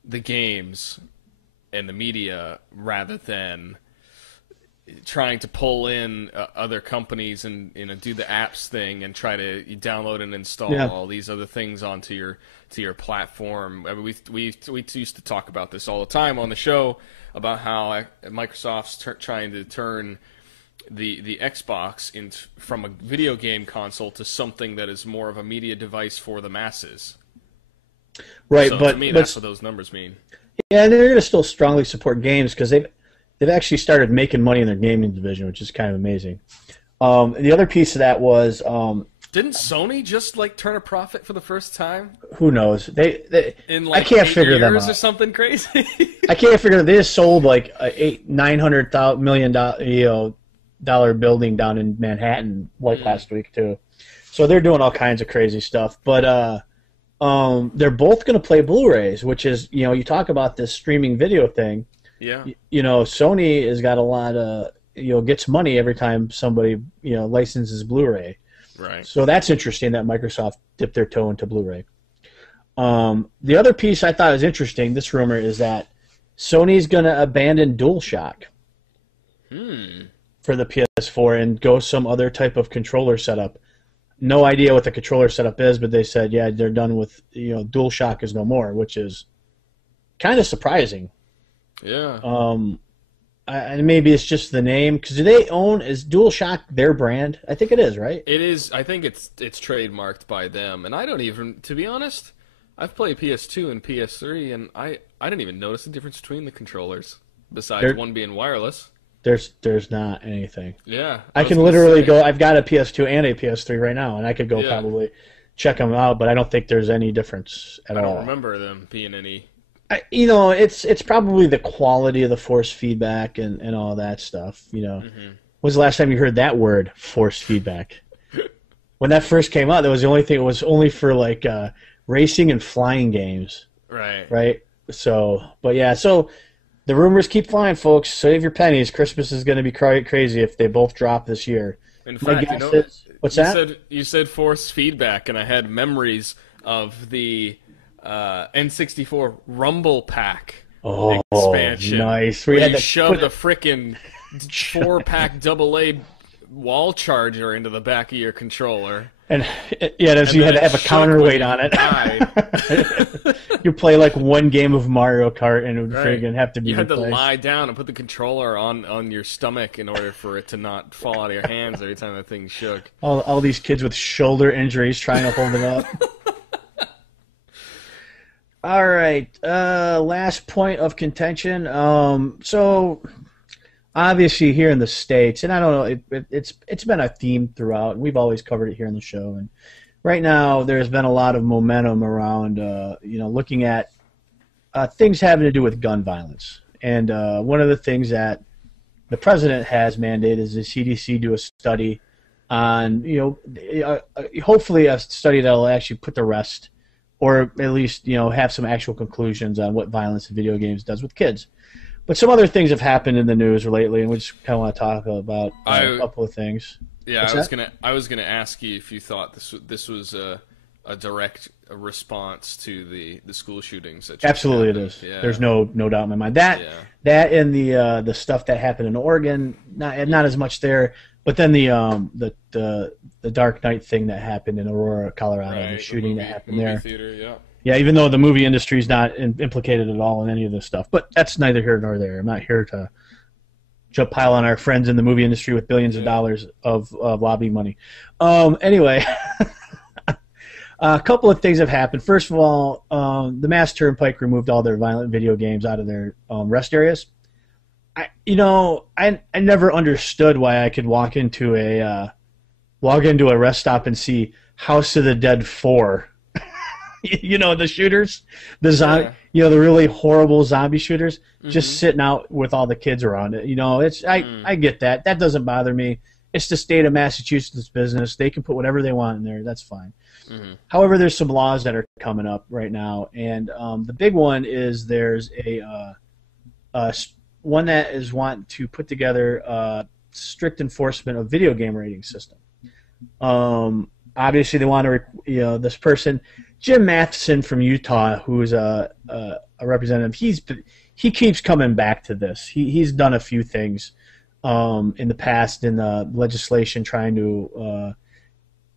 the games and the media rather than trying to pull in other companies and do the apps thing and try to download and install all these other things onto your platform. I mean, we used to talk about this all the time on the show about how Microsoft's trying to turn the Xbox from a video game console to something that is more of a media device for the masses. Right, so but to me, that's what those numbers mean. Yeah, and they're going to still strongly support games because they've actually started making money in their gaming division, which is kind of amazing. The other piece of that was didn't Sony just turn a profit for the first time? Who knows? They in I can't figure them out. Or something crazy. I can't figure. They just sold like a $900 million dollar building down in Manhattan last week too. So they're doing all kinds of crazy stuff. But they're both going to play Blu-rays, which is you talk about this streaming video thing. Yeah. Sony has got a lot of gets money every time somebody licenses Blu-ray. Right. So that's interesting that Microsoft dipped their toe into Blu-ray. The other piece I thought was interesting, this rumor, is that Sony's going to abandon DualShock for the PS4 and go some other type of controller setup. No idea what the controller setup is, but they said, yeah, they're done with, DualShock is no more, which is kind of surprising. Yeah. And maybe it's just the name. Because do they own, is DualShock their brand? I think it is, right? It is. I think it's trademarked by them, and I don't even, to be honest, I've played PS2 and PS3, and I didn't even notice the difference between the controllers, besides one being wireless. There's not anything. Yeah. I can literally go, I've got a PS2 and a PS3 right now, and I could go probably check them out, but I don't think there's any difference at all. I don't remember them being any... It's probably the quality of the force feedback and all that stuff. When's the last time you heard that word, force feedback? When that first came out, that was the only thing. It was only for like racing and flying games. Right. So, but yeah. So the rumors keep flying, folks. Save your pennies. Christmas is going to be crazy if they both drop this year. In fact, what's that? You said force feedback, and I had memories of the N64 Rumble Pack expansion. Nice. Where you shoved a frickin' 4-pack AA wall charger into the back of your controller. And you had to have a counterweight on it. You play like one game of Mario Kart and it would friggin' have to be You had replaced. to lie down and put the controller on your stomach in order for it to not fall out of your hands every time that thing shook. All these kids with shoulder injuries trying to hold it up. All right, last point of contention. So obviously here in the States, and I don't know, it's been a theme throughout, and we've always covered it here in the show. And right now, there's been a lot of momentum around, looking at things having to do with gun violence. And one of the things that the president has mandated is the CDC do a study on, hopefully a study that will actually put to rest, or at least, have some actual conclusions on what violence in video games does with kids. But some other things have happened in the news lately, and we just kind of want to talk about a couple of things. Yeah, I was gonna ask you if you thought this was a direct response to the school shootings. That Absolutely, happened. It is. Yeah. There's no doubt in my mind that and the stuff that happened in Oregon, not as much there. But then the Dark Knight thing that happened in Aurora, Colorado, the shooting that happened there. Theater, yeah, even though the movie industry is not implicated at all in any of this stuff. But that's neither here nor there. I'm not here to pile on our friends in the movie industry with billions of dollars of lobbying money. Anyway, a couple of things have happened. First of all, the Mass Turnpike removed all their violent video games out of their rest areas. I never understood why I could walk into a rest stop and see House of the Dead 4. The shooters, the really horrible zombie shooters, just sitting out with all the kids around it. I get that. That doesn't bother me. It's the state of Massachusetts business. They can put whatever they want in there. That's fine. However, there's some laws that are coming up right now, and the big one is there's one that is wanting to put together strict enforcement of video game rating system. Obviously, they want to, this person, Jim Matheson from Utah, who is a representative. He keeps coming back to this. He's done a few things in the past in the legislation trying to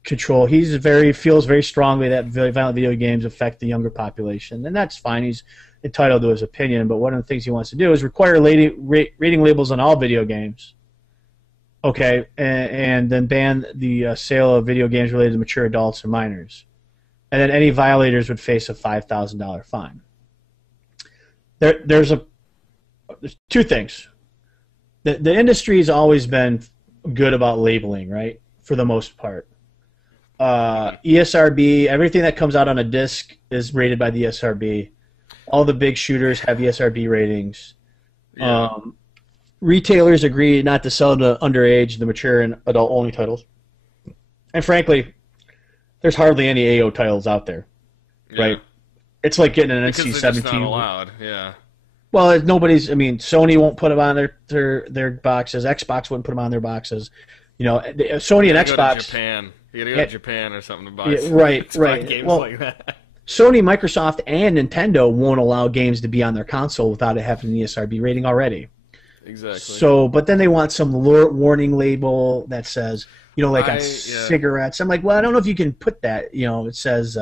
control. He feels very strongly that violent video games affect the younger population, and that's fine. He's entitled to his opinion, but one of the things he wants to do is require rating labels on all video games. Okay, and then ban the sale of video games related to mature adults and minors. And then any violators would face a $5,000 fine. There's two things. The industry has always been good about labeling, right? For the most part. ESRB, everything that comes out on a disc is rated by the ESRB. All the big shooters have ESRB ratings. Yeah. Retailers agree not to sell to underage, the mature and adult-only titles. And frankly, there's hardly any AO titles out there, right? It's like getting an NC-17. Because they're just not allowed, yeah. Well, Sony won't put them on their boxes. Xbox wouldn't put them on their boxes. Sony and Xbox. You gotta go to Japan or something to buy. Yeah, right. Games like that. Sony, Microsoft, and Nintendo won't allow games to be on their console without it having an ESRB rating already. Exactly. So, but then they want some warning label that says, on cigarettes. I'm like, well, I don't know if you can put that. It says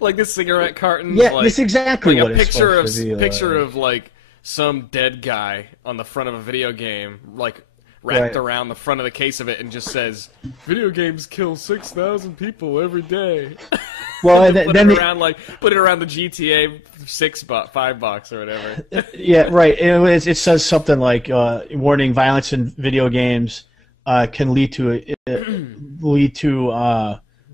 like the cigarette cartons. Yeah, that's exactly like what a it's picture supposed to be. Picture of like some dead guy on the front of a video game, like wrapped Right. around the front of the case of it, and just says, "Video games kill 6,000 people every day." Well, And then put it around the GTA $5 or whatever. yeah, right. It says something like warning: violence in video games can lead to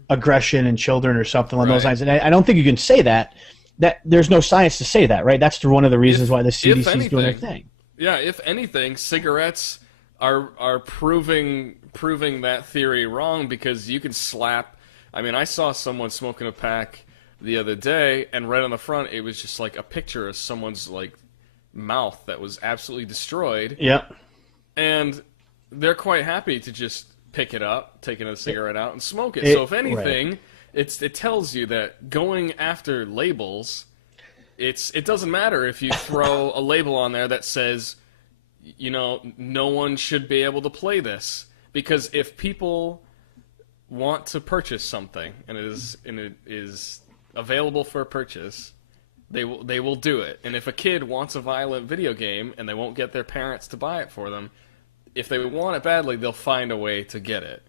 aggression in children or something along those Right. lines. And I don't think you can say that. That there's no science to say that, right? That's one of the reasons why the CDC is doing their thing. Yeah, if anything, cigarettes are proving that theory wrong, because you can slap. I mean, I saw someone smoking a pack the other day, and right on the front, it was just like a picture of someone's like mouth that was absolutely destroyed. Yeah. And they're quite happy to just pick it up, take another cigarette out, and smoke it. So if anything, it tells you that going after labels, it doesn't matter if you throw a label on there that says, you know, no one should be able to play this, because if people want to purchase something and it is available for purchase, they will do it. And if a kid wants a violent video game and they won't get their parents to buy it for them, if they want it badly, they'll find a way to get it.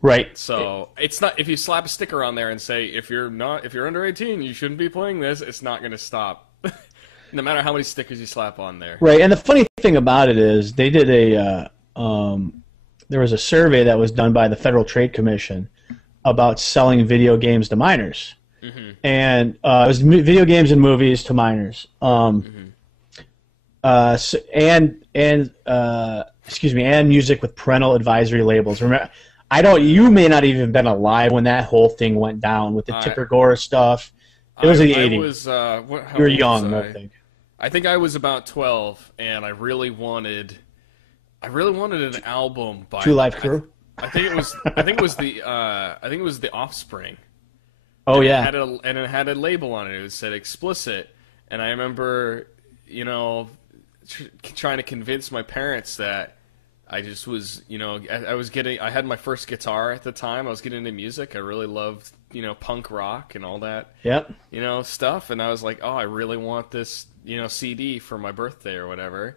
Right. So it's not, if you slap a sticker on there and say if you're under 18, you shouldn't be playing this, it's not going to stop. No matter how many stickers you slap on there. Right. And the funny thing about it is they did there was a survey that was done by the Federal Trade Commission about selling video games to minors. Mm-hmm. And it was video games and movies to minors. And music with parental advisory labels. Remember, you may not even been alive when that whole thing went down with the Tipper Gore stuff. It was the 80s. You were young, I think. I think I was about 12, and I really wanted an album by Two Live Crew. I think it was the Offspring. Oh, and yeah. It had a label on it. It said explicit, and I remember, you know, trying to convince my parents that I just was, you know, I had my first guitar at the time. I was getting into music. I really loved, you know, punk rock and all that, Yep. you know, stuff. And I was like, oh, I really want this, you know, CD for my birthday or whatever.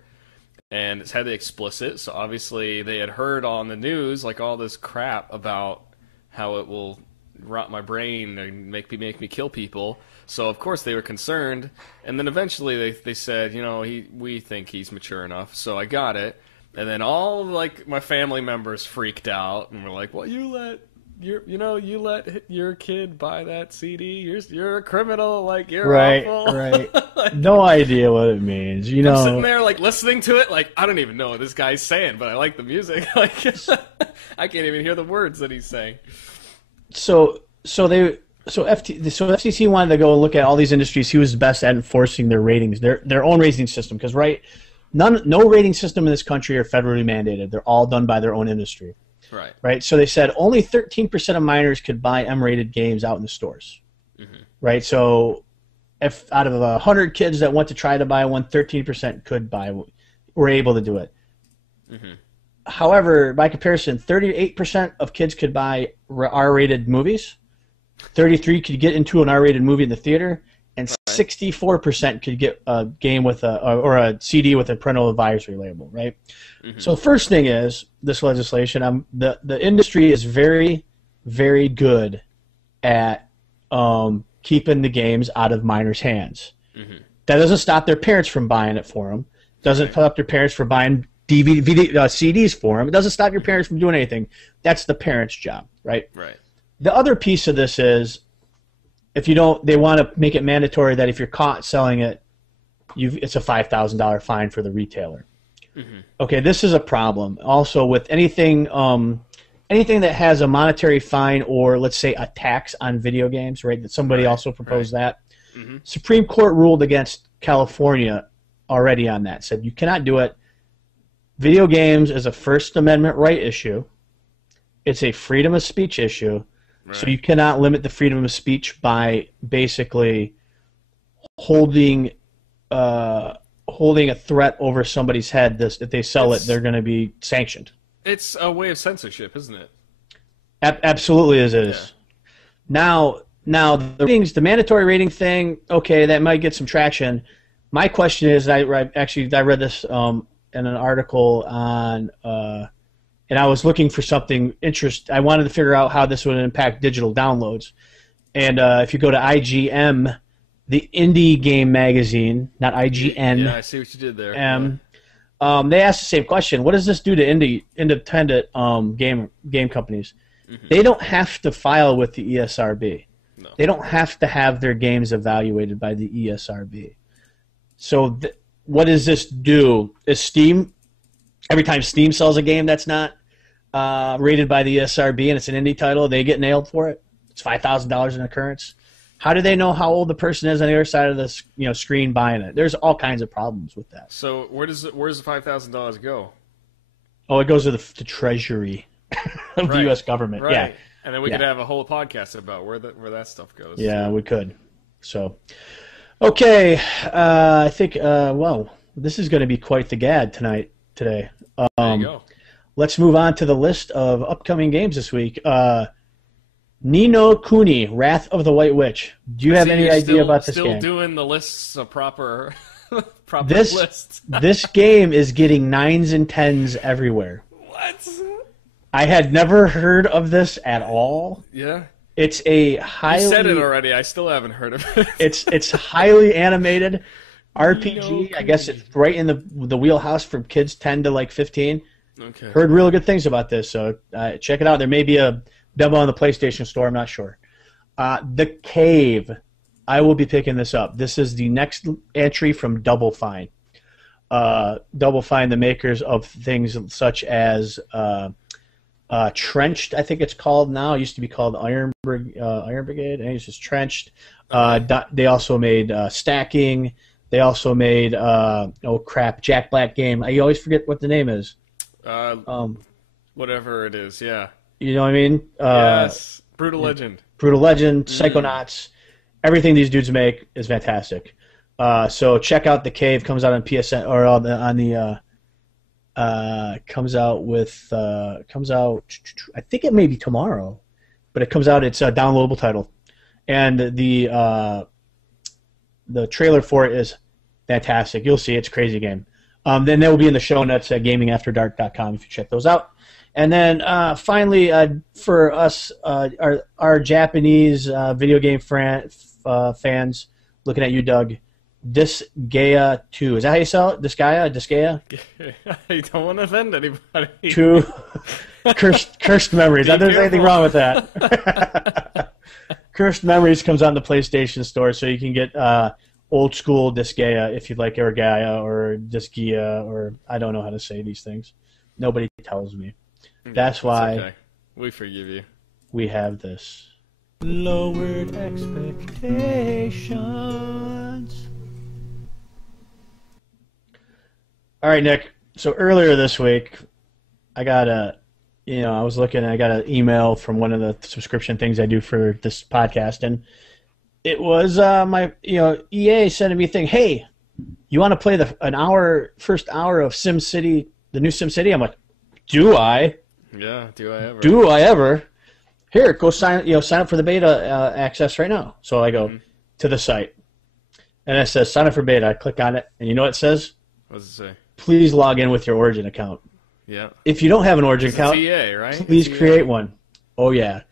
And it's had the explicit, so obviously they had heard on the news like all this crap about how it will rot my brain and make me kill people. So of course they were concerned, and then eventually they said, you know, we think he's mature enough. So I got it, and then all like my family members freaked out and were like, well, you let your kid buy that CD, you're a criminal, like you're awful. Right. No idea what it means. You know, I'm sitting there like listening to it, like I don't even know what this guy's saying, but I like the music. Like I can't even hear the words that he's saying. So FTC wanted to go look at all these industries. Who was best at enforcing their ratings, their own rating system, because no rating system in this country are federally mandated. They're all done by their own industry. Right. So they said only 13% of minors could buy M-rated games out in the stores. Mm-hmm. Right. So if out of 100 kids that went to try to buy one, 13% were able to do it. Mm-hmm. However, by comparison, 38% of kids could buy R-rated movies. 33% could get into an R-rated movie in the theater, and 64% could get a game with or a CD with a parental advisory label. Right. Mm-hmm. So the first thing is this legislation. The industry is very, very good at keeping the games out of minors' hands. Mm-hmm. That doesn't stop their parents from buying it for them. Doesn't stop their parents from buying CDs for them. It doesn't stop your parents from doing anything. That's the parents' job, right? Right. The other piece of this is, they want to make it mandatory that if you're caught selling it, it's a $5,000 fine for the retailer. Mm-hmm. Okay, this is a problem. Also, with anything that has a monetary fine or, let's say, a tax on video games, right? That somebody also proposed that. Mm-hmm. Supreme Court ruled against California already on that. Said you cannot do it. Video games is a First Amendment right issue. It's a freedom of speech issue. Right. So you cannot limit the freedom of speech by basically holding a threat over somebody's head. If they sell it, they're going to be sanctioned. It's a way of censorship, isn't it? Absolutely is. Yeah. Now the ratings, the mandatory rating thing, okay, that might get some traction, My question is, I read this in an article on, and I was looking for something I wanted to figure out how this would impact digital downloads. And if you go to IGM, the indie game magazine, not IGN. Yeah, I see what you did there. They asked the same question. What does this do to independent game companies? Mm-hmm. They don't have to file with the ESRB. No. They don't have to have their games evaluated by the ESRB. So what does this do? Is Steam, every time Steam sells a game that's not rated by the ESRB and it's an indie title, they get nailed for it? It's $5,000 in occurrence. How do they know how old the person is on the other side of the screen buying it? There's all kinds of problems with that. So where does the $5,000 go? Oh, it goes to the Treasury of the U.S. government. Right. Yeah, and then we could have a whole podcast about where that stuff goes. Yeah, we could. So, okay, I think this is going to be quite the gad today. There you go. Let's move on to the list of upcoming games this week. Ni no Kuni, Wrath of the White Witch. Do you have any idea about this game? Still doing the lists a proper list. This game is getting 9s and 10s everywhere. What? I had never heard of this at all. Yeah. It's a highly... You said it already. I still haven't heard of it. It's highly animated RPG. I guess it's right in the wheelhouse for kids 10 to 15. Okay. Heard really good things about this, so check it out. There may be a demo on the PlayStation Store. I'm not sure. The Cave. I will be picking this up. This is the next entry from Double Fine. Double Fine, the makers of things such as Trenched, I think it's called now. It used to be called Iron Brigade. I think it's just Trenched. They also made Stacking. They also made Jack Black game. I always forget what the name is. Whatever it is, yeah. You know what I mean? Yes. Brutal Legend. Brutal Legend, Psychonauts. Everything these dudes make is fantastic. So check out The Cave. Comes out on PSN or comes out. I think it may be tomorrow, but it comes out. It's a downloadable title, and the trailer for it is fantastic. You'll see it's a crazy game. Then they will be in the show notes at gamingafterdark.com if you check those out. And then finally, for us, our Japanese video game fans, looking at you, Doug, Disgaea 2. Is that how you spell it? Disgaea? I don't want to offend anybody. 2 Cursed Memories. There's anything wrong with that. Cursed Memories comes on the PlayStation Store, so you can get old school Disgaea if you'd like, or Gaia, or Disgaea, or I don't know how to say these things. Nobody tells me. That's why okay. We forgive you. We have this. Lowered expectations. All right, Nick. So earlier this week, I got I was looking, and I got an email from one of the subscription things I do for this podcast, and it was EA sending me a thing. Hey, you want to play the first hour of SimCity, the new SimCity? I'm like, do I? Yeah, do I ever? Do I ever? Here, go sign up for the beta access right now. So I go to the site, and it says sign up for beta. I click on it, and you know what it says? What does it say? Please log in with your Origin account. Yeah. If you don't have an Origin account, EA, right? Please create one. Oh yeah.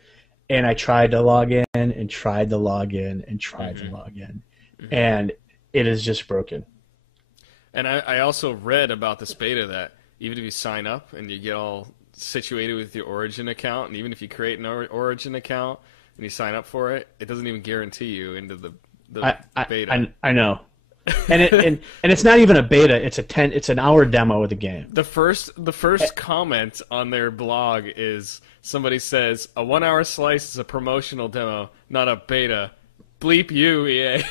And I tried to log in and tried to log in and tried to log in, and it is just broken. And I also read about this beta that even if you sign up and you get all situated with your Origin account, and even if you create an Origin account and you sign up for it, it doesn't even guarantee you into the beta. I know, and it's not even a beta. It's an hour demo of the game. The first comment on their blog is somebody says a 1 hour slice is a promotional demo, not a beta. Bleep you, EA.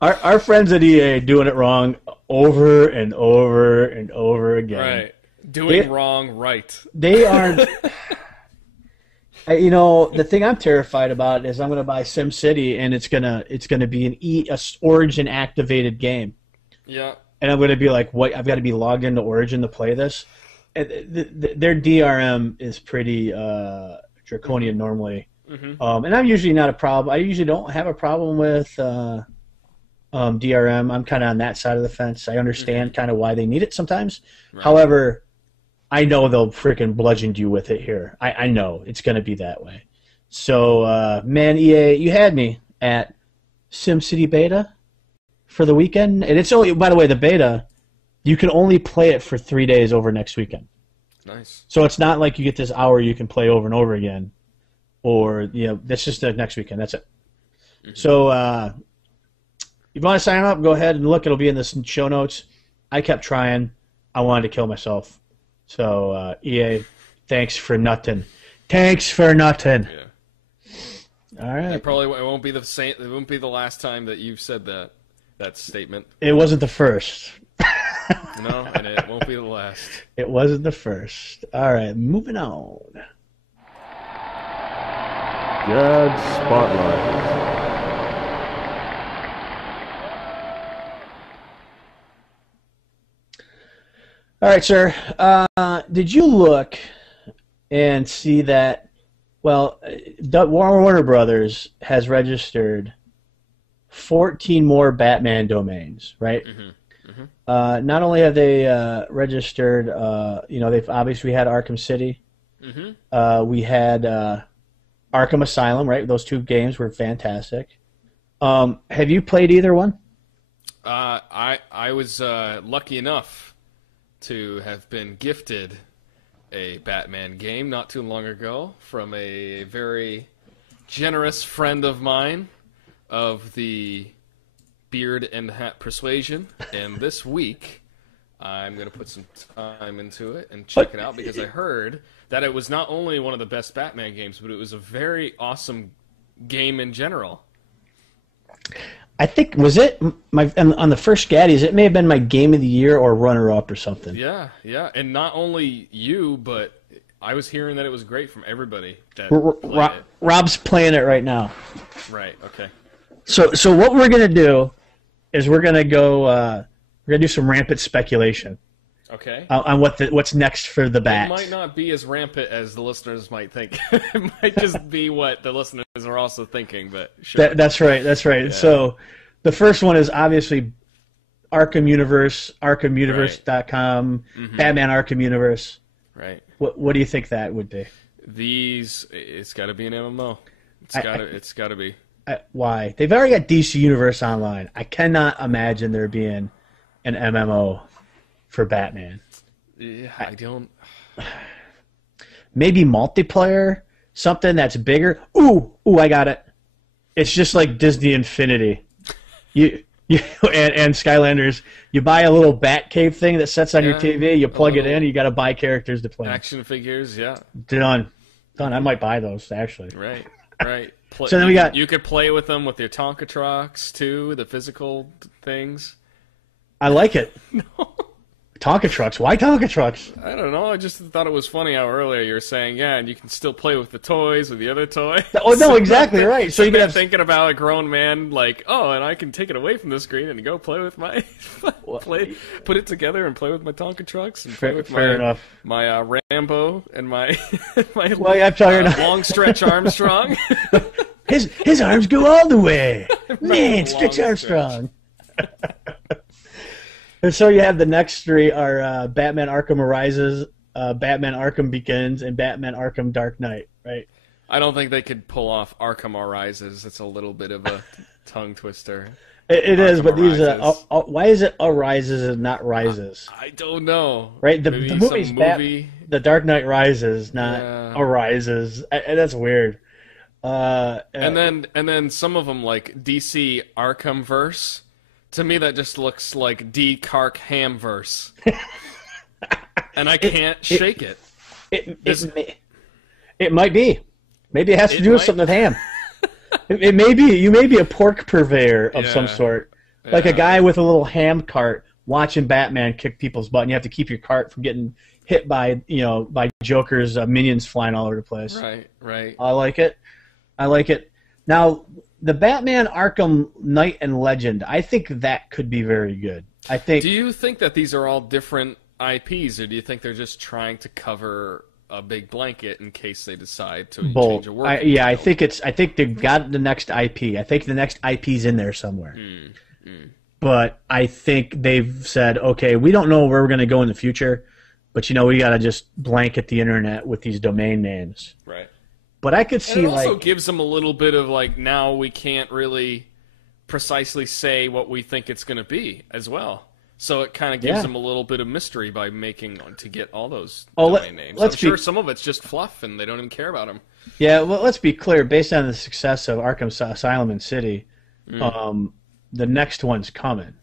Our friends at EA doing it wrong over and over and over again. Right. Doing wrong right. They aren't... the thing I'm terrified about is I'm going to buy SimCity, and it's gonna be an Origin activated game. Yeah. And I'm going to be like, what? I've got to be logged into Origin to play this. Their DRM is pretty draconian normally, and I'm usually not a problem. I usually don't have a problem with DRM. I'm kind of on that side of the fence. I understand kind of why they need it sometimes. Right. However, I know they'll freaking bludgeon you with it here. I know it's going to be that way. So, man, EA, you had me at SimCity Beta for the weekend. And it's only, by the way, the beta, you can only play it for 3 days over next weekend. Nice. So it's not like you get this hour you can play over and over again. Or, that's just the next weekend. That's it. Mm-hmm. So, if you want to sign up, go ahead and look. It'll be in the show notes. I kept trying. I wanted to kill myself. So, EA, thanks for nothing. Thanks for nothing. Yeah. All right. It won't be the same. It won't be the last time that you've said that statement. It wasn't the first. No, and it won't be the last. It wasn't the first. All right, moving on. Judge Spotlight. All right, sir. Did you look and see that? Well, Warner Brothers has registered 14 more Batman domains, right? Mm-hmm. Mm-hmm. Not only have they registered, they've obviously had Arkham City. Mm-hmm. We had Arkham Asylum, right? Those two games were fantastic. Have you played either one? I was lucky enough to have been gifted a Batman game not too long ago from a very generous friend of mine of the Beard and Hat Persuasion, and this week I'm going to put some time into it and check it out because I heard that it was not only one of the best Batman games, but it was a very awesome game in general. I think, was it on the first Gaddies, it may have been my game of the year or runner-up or something. Yeah, and not only you, but I was hearing that it was great from everybody that played it. Rob's playing it right now. Right, okay. So what we're going to do is we're going to go, we're going to do some rampant speculation. Okay. On what's next for the Bat. It might not be as rampant as the listeners might think. It might just be what the listeners are also thinking, but sure. That's right. Yeah. So the first one is obviously Arkham Universe, ArkhamUniverse.com, Mm-hmm. Batman Arkham Universe. Right. What do you think that would be? It's got to be an MMO. It's got to be. Why? They've already got DC Universe Online. I cannot imagine there being an MMO for Batman. Yeah, I don't. Maybe multiplayer, something that's bigger. Ooh, I got it. It's just like Disney Infinity. You and Skylanders. You buy a little Batcave thing that sets on your TV. You plug it in. You got to buy characters to play. Action figures, yeah. Done. I might buy those actually. Right. So then we got. You could play with them with your Tonka trucks too, the physical things. I like it. No. Tonka trucks. Why Tonka trucks? I don't know. I just thought it was funny how earlier you were saying, yeah, and you can still play with the toys, with the other toys. Oh, no, exactly right. So you can have thinking about a grown man like, oh, and I can take it away from the screen and go play with my put it together and play with my Tonka trucks and play with my Rambo and my long stretch Armstrong. His arms go all the way. Man, Stretch Armstrong. And so you have the next three are Batman Arkham Arises, Batman Arkham Begins, and Batman Arkham Dark Knight, right? I don't think they could pull off Arkham Arises. It's a little bit of a tongue twister. It is, but these why is it Arises and not Rises? I don't know. Right? The movie's The Dark Knight Rises, not Arises. That's weird. And then some of them like DC Arkhamverse. To me, that just looks like D. Kark Hamverse. And I can't shake it. It might be. Maybe it has to do with something with ham. It may be. You may be a pork purveyor of some sort. Like a guy with a little ham cart watching Batman kick people's butt, and you have to keep your cart from getting hit by Joker's minions flying all over the place. Right. I like it. Now, the Batman Arkham Knight and Legend, I think that could be very good. Do you think that these are all different IPs, or do you think they're just trying to cover a big blanket in case they decide to change a word? I think they've got the next IP. I think the next IP's in there somewhere. But I think they've said, okay, we don't know where we're going to go in the future, but we got to just blanket the internet with these domain names. Right. But I could see and it also gives them a little bit of now we can't really precisely say what we think it's going to be as well. So it kind of gives them a little bit of mystery by making to get all those domain names. I'm sure some of it's just fluff and they don't even care about them. Yeah, well, let's be clear. Based on the success of Arkham Asylum and City, the next one's coming.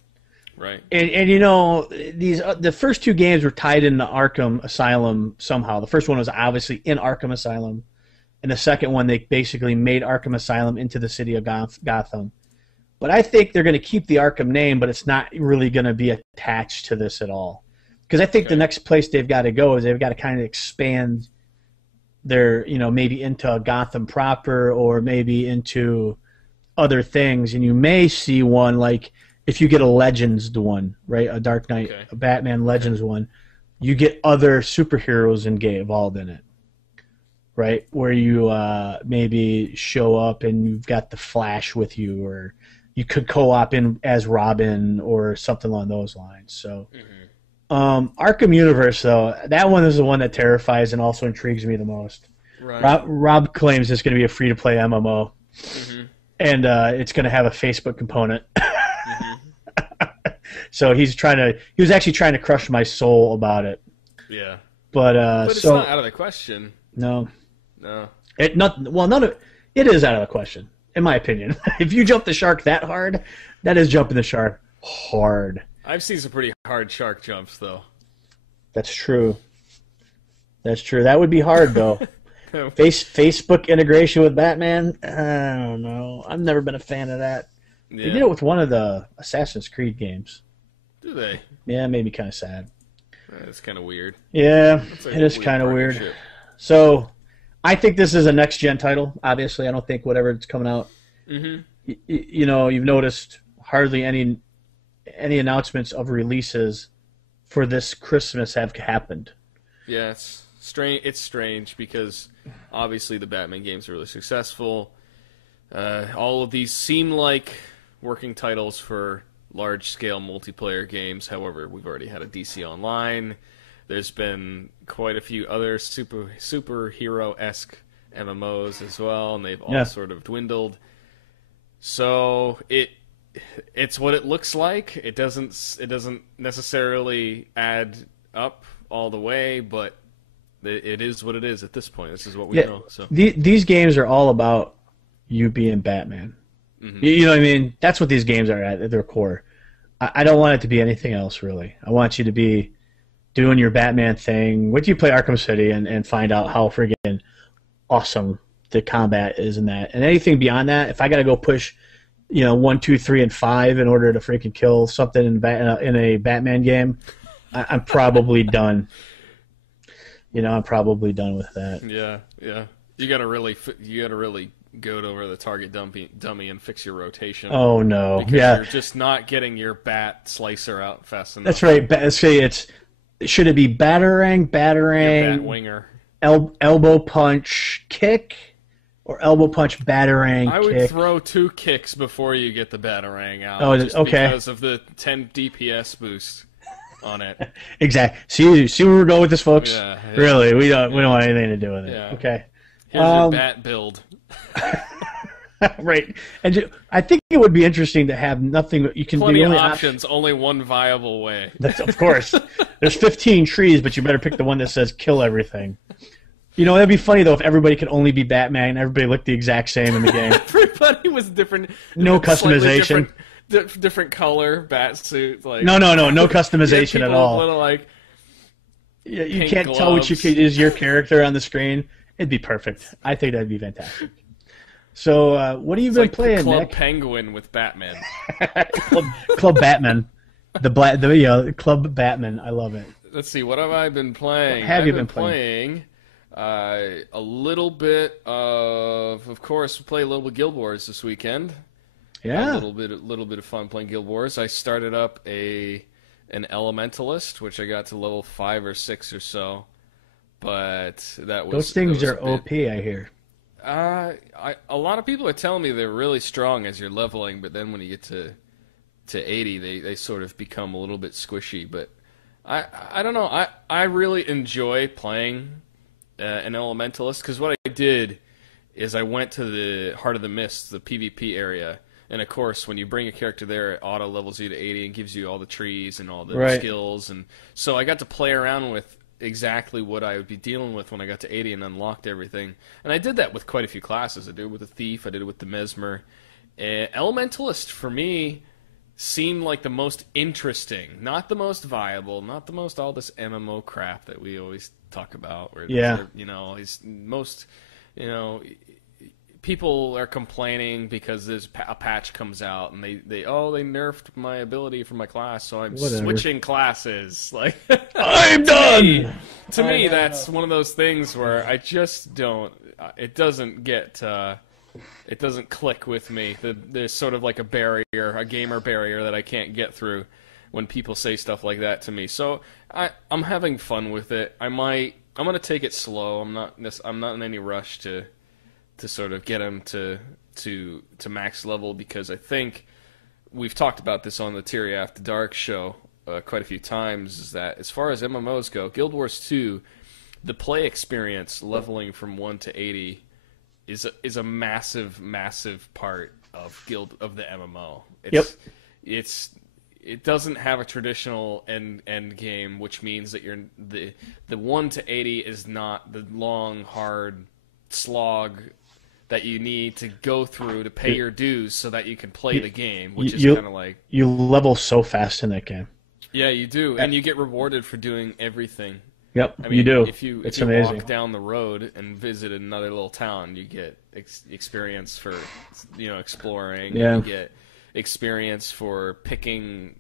Right. And the first two games were tied into Arkham Asylum somehow. The first one was obviously in Arkham Asylum, and the second one they basically made Arkham Asylum into the city of Gotham. But I think they're going to keep the Arkham name, but it's not really going to be attached to this at all. Because I think the next place they've got to go is they've got to kind of expand their, maybe into Gotham proper or maybe into other things. And you may see one like if you get a Legends one, right? A Dark Knight, a Batman Legends one, you get other superheroes involved in it. Right? Where you maybe show up and you've got the Flash with you, or you could co-op in as Robin or something along those lines. So, Arkham Universe, though, that one is the one that terrifies and also intrigues me the most. Right. Rob claims it's going to be a free-to-play MMO, and it's going to have a Facebook component. So he was actually trying to crush my soul about it. Yeah. But it's not out of the question. No. It is out of the question. In my opinion. If you jump the shark that hard, that is jumping the shark hard. I've seen some pretty hard shark jumps, though. That's true. That would be hard, though. Facebook integration with Batman? I don't know. I've never been a fan of that. Yeah. They did it with one of the Assassin's Creed games. Do they? Yeah, it made me kind of sad. That's kind of weird. Yeah, it is kind of weird. So, I think this is a next-gen title, obviously. I don't think whatever it's coming out. You've noticed hardly any announcements of releases for this Christmas have happened. Yeah, it's strange because obviously the Batman games are really successful. All of these seem like working titles for large-scale multiplayer games. However, we've already had a DC Online. There's been quite a few other superhero-esque MMOs as well, and they've all sort of dwindled. So it's what it looks like. It doesn't necessarily add up all the way, but it is what it is at this point. This is what we know. So these games are all about you being Batman. You know what I mean? That's what these games are at their core. I don't want it to be anything else, really. I want you to be doing your Batman thing. Wait till you play Arkham City and find out how friggin' awesome the combat is in that. And anything beyond that, if I got to go push, 1, 2, 3, and 5 in order to freaking kill something in a Batman game, I'm probably done. I'm probably done with that. Yeah. You gotta really go over the target dummy and fix your rotation. Oh no! Because you're just not getting your bat slicer out fast enough. That's right. Say should it be batarang, bat winger, elbow punch, kick, or elbow punch, batarang, I would kick? throw 2 kicks before you get the batarang out. Oh, just okay. Because of the 10 DPS boost on it. Exactly. See where we're going with this, folks? Yeah. Really, we don't want anything to do with it. Yeah. Okay. Here's your bat build. Right. And I think it would be interesting to have nothing. You can Plenty be of only options, only one viable way. That's, of course. There's 15 trees, but you better pick the one that says kill everything. That'd be funny, though, if everybody could only be Batman and everybody looked the exact same in the game. Everybody was different. No customization. Different color, bat suit. Like, no customization at all. Little, you can't tell which is your character on the screen. It'd be perfect. I think that'd be fantastic. So, what have you been playing, Club Nick? Penguin with Batman. Club Batman. The Club Batman. I love it. Let's see. What have I been playing? What have you been been playing? A little bit of course, play a little bit Guild Wars this weekend. Yeah. A little bit of fun playing Guild Wars. I started up an Elementalist, which I got to level 5 or 6 or so. But those things are OP, I hear. A lot of people are telling me they're really strong as you're leveling, but then when you get to to 80, they sort of become a little bit squishy. But I don't know. I really enjoy playing an Elementalist, because what I did is I went to the Heart of the Mist, the PvP area, and of course when you bring a character there, it auto levels you to 80 and gives you all the trees and all the skills, and so I got to play around with exactly what I would be dealing with when I got to 80 and unlocked everything. And I did that with quite a few classes. I did it with the Thief, I did it with the Mesmer. Elementalist, for me, seemed like the most interesting, not the most viable, not the most all this MMO crap that we always talk about. Where he's most, people are complaining because there's a patch comes out and they nerfed my ability for my class, so I'm switching classes. Like, I'm done. To me, that's one of those things where I just don't. It doesn't get. It doesn't click with me. There's sort of like a barrier, a gamer barrier that I can't get through when people say stuff like that to me. So I'm having fun with it. I'm gonna take it slow. I'm not in any rush to sort of get him to max level, because I think we've talked about this on the Tyria After Dark show quite a few times, is that as far as MMOs go, Guild Wars 2, the play experience leveling from 1 to 80 is a massive part of the MMO. It doesn't have a traditional end game, which means that the 1 to 80 is not the long hard slog that you need to go through to pay your dues so that you can play the game, which is kind of like... You level so fast in that game. Yeah, you do, and you get rewarded for doing everything. Yep, I mean, you do. If you amazing. Walk down the road and visit another little town, you get experience for exploring. Yeah. You get experience for picking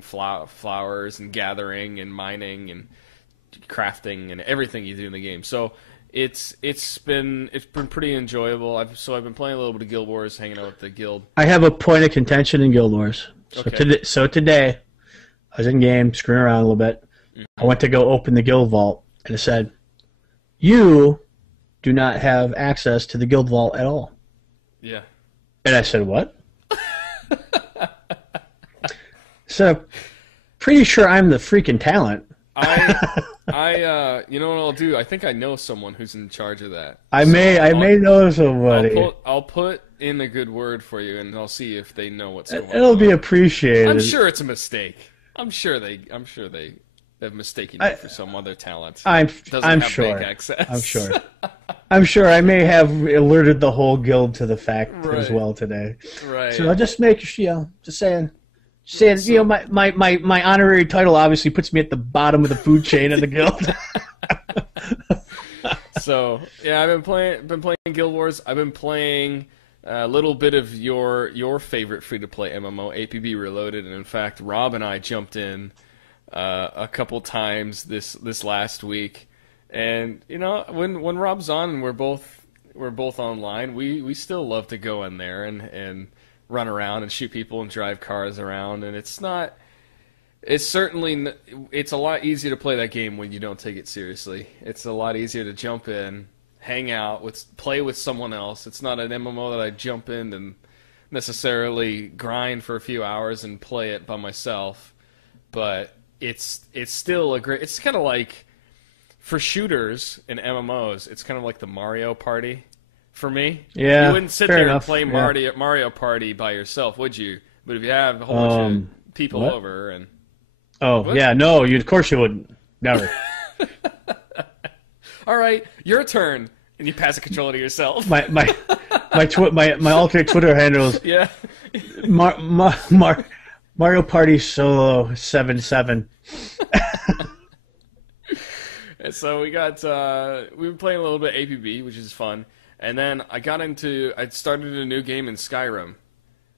flowers and gathering and mining and crafting and everything you do in the game. So it's been pretty enjoyable. I've been playing a little bit of Guild Wars, hanging out with the guild. I have a point of contention in Guild Wars. So today, I was in game, screwing around a little bit. I went to go open the guild vault, and it said, "You do not have access to the guild vault at all." Yeah. And I said, "What?" So, pretty sure I'm the freaking talent. You know what I'll do? I think I know someone who's in charge of that. I may know somebody. I'll put in a good word for you, and I'll see if they know what's going on. It'll be appreciated. I'm sure it's a mistake. I'm sure they have mistaken you for some other talent. I'm sure. Big access. I'm sure. I'm sure I may have alerted the whole guild to the fact as well today. Right. So I'll just make just saying. My honorary title obviously puts me at the bottom of the food chain of the guild. So yeah, I've been playing Guild Wars. I've been playing a little bit of your favorite free-to-play MMO, APB Reloaded, and in fact, Rob and I jumped in a couple times this last week. And when Rob's on and we're both online, we still love to go in there and run around and shoot people and drive cars around. And it's a lot easier to play that game when you don't take it seriously. It's a lot easier to jump in, hang out, play with someone else. It's not an MMO that I jump in and necessarily grind for a few hours and play it by myself. But it's still it's kind of like, for shooters and MMOs, it's kind of like the Mario Party for me. Yeah, you wouldn't sit there and play Mario Party by yourself, would you? But if you have a whole bunch of people over and... Oh, yeah, no, of course you wouldn't. Never. All right, your turn, and you pass the controller to yourself. My alternate Twitter handle is Mario Party Solo 77. And so we've been playing a little bit APB, which is fun. And then I started a new game in Skyrim,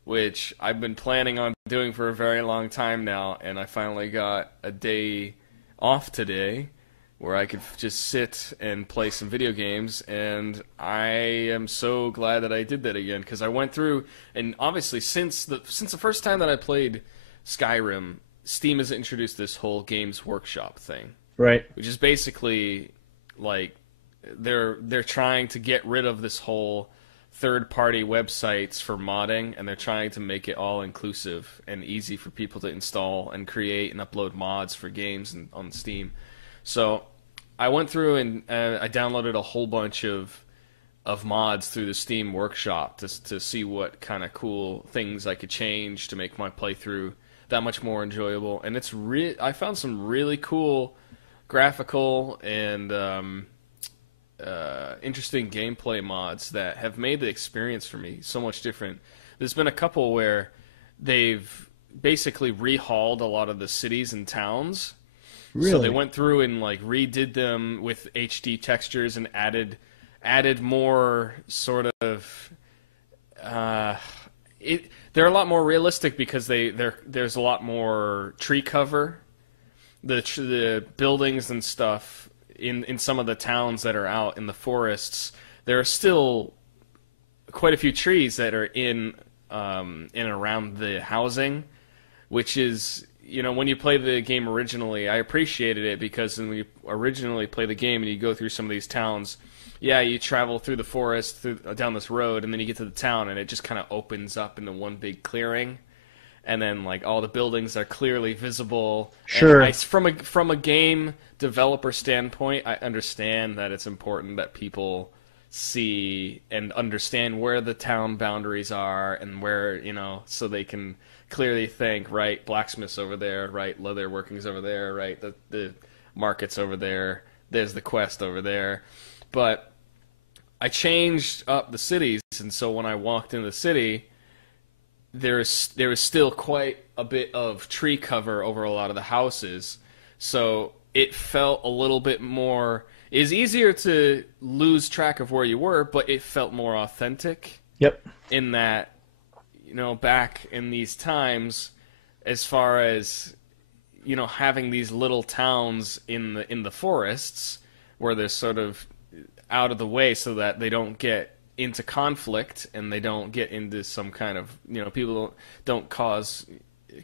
which I've been planning on doing for a very long time now, and I finally got a day off today where I could just sit and play some video games, and I am so glad that I did that again, because I went through, and obviously since the first time that I played Skyrim, Steam has introduced this whole Games Workshop thing. Right. Which is basically like they're trying to get rid of this whole third-party websites for modding, and they're trying to make it all inclusive and easy for people to install and create and upload mods for games on Steam. So I went through and I downloaded a whole bunch of mods through the Steam Workshop to see what kind of cool things I could change to make my playthrough that much more enjoyable. And I found some really cool graphical and interesting gameplay mods that have made the experience for me so much different. There's been a couple where they've basically rehauled a lot of the cities and towns. Really? So they went through and like redid them with HD textures and added more sort of they're a lot more realistic because there's a lot more tree cover. The buildings and stuff in some of the towns that are out in the forests, there are still quite a few trees that are in and around the housing, which is, you know, when you play the game originally, I appreciated it because when you originally play the game and you go through some of these towns, yeah, you travel through the forest, down this road, and then you get to the town, and it just kind of opens up into one big clearing, and then like all the buildings are clearly visible. Sure. And from a game developer standpoint, I understand that it's important that people see and understand where the town boundaries are and where, you know, so they can clearly think, right, blacksmiths over there, right, leather workings over there, right, the market's over there, there's the quest over there. But I changed up the cities, and so when I walked in the city, there was still quite a bit of tree cover over a lot of the houses, so it felt a little bit more. It was easier to lose track of where you were, but it felt more authentic. Yep. In that, you know, back in these times, as far as, you know, having these little towns in the forests where they're sort of out of the way so that they don't get into conflict and they don't get into some kind of, you know, people don't cause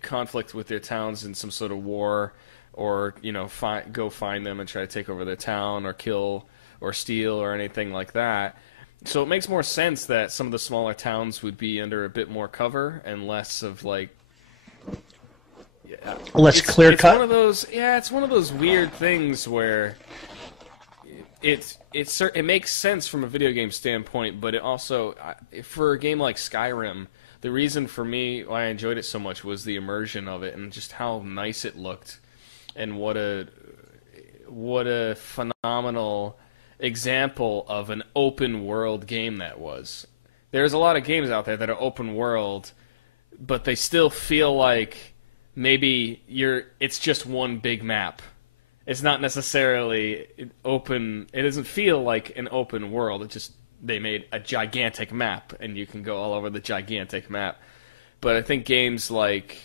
conflict with their towns in some sort of war, or, you know, go find them and try to take over their town or kill or steal or anything like that. So it makes more sense that some of the smaller towns would be under a bit more cover and less of like less clear cut. One of those, it's one of those weird things where it makes sense from a video game standpoint, but it also, for a game like Skyrim, the reason for me why I enjoyed it so much was the immersion of it and just how nice it looked, and what a phenomenal example of an open world game that was. There's a lot of games out there that are open world, but they still feel like maybe it's just one big map. It's not necessarily open. It doesn't feel like an open world. It just, they made a gigantic map, and you can go all over the gigantic map. But I think games like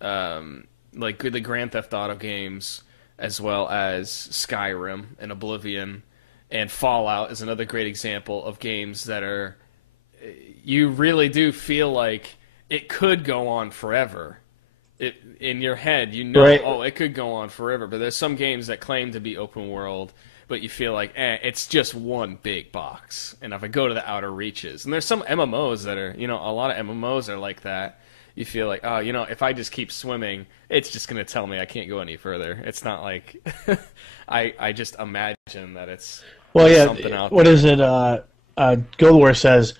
the Grand Theft Auto games, as well as Skyrim and Oblivion and Fallout, is another great example of games that are, you really do feel like it could go on forever. In your head, you know, right. Oh, it could go on forever. But there's some games that claim to be open world, but you feel like, it's just one big box. And if I go to the outer reaches, and there's some MMOs that are, you know, a lot of MMOs are like that. You feel like, oh, you know, if I just keep swimming, it's just going to tell me I can't go any further. It's not like I just imagine that it's something out there. What is it? Guild Wars says,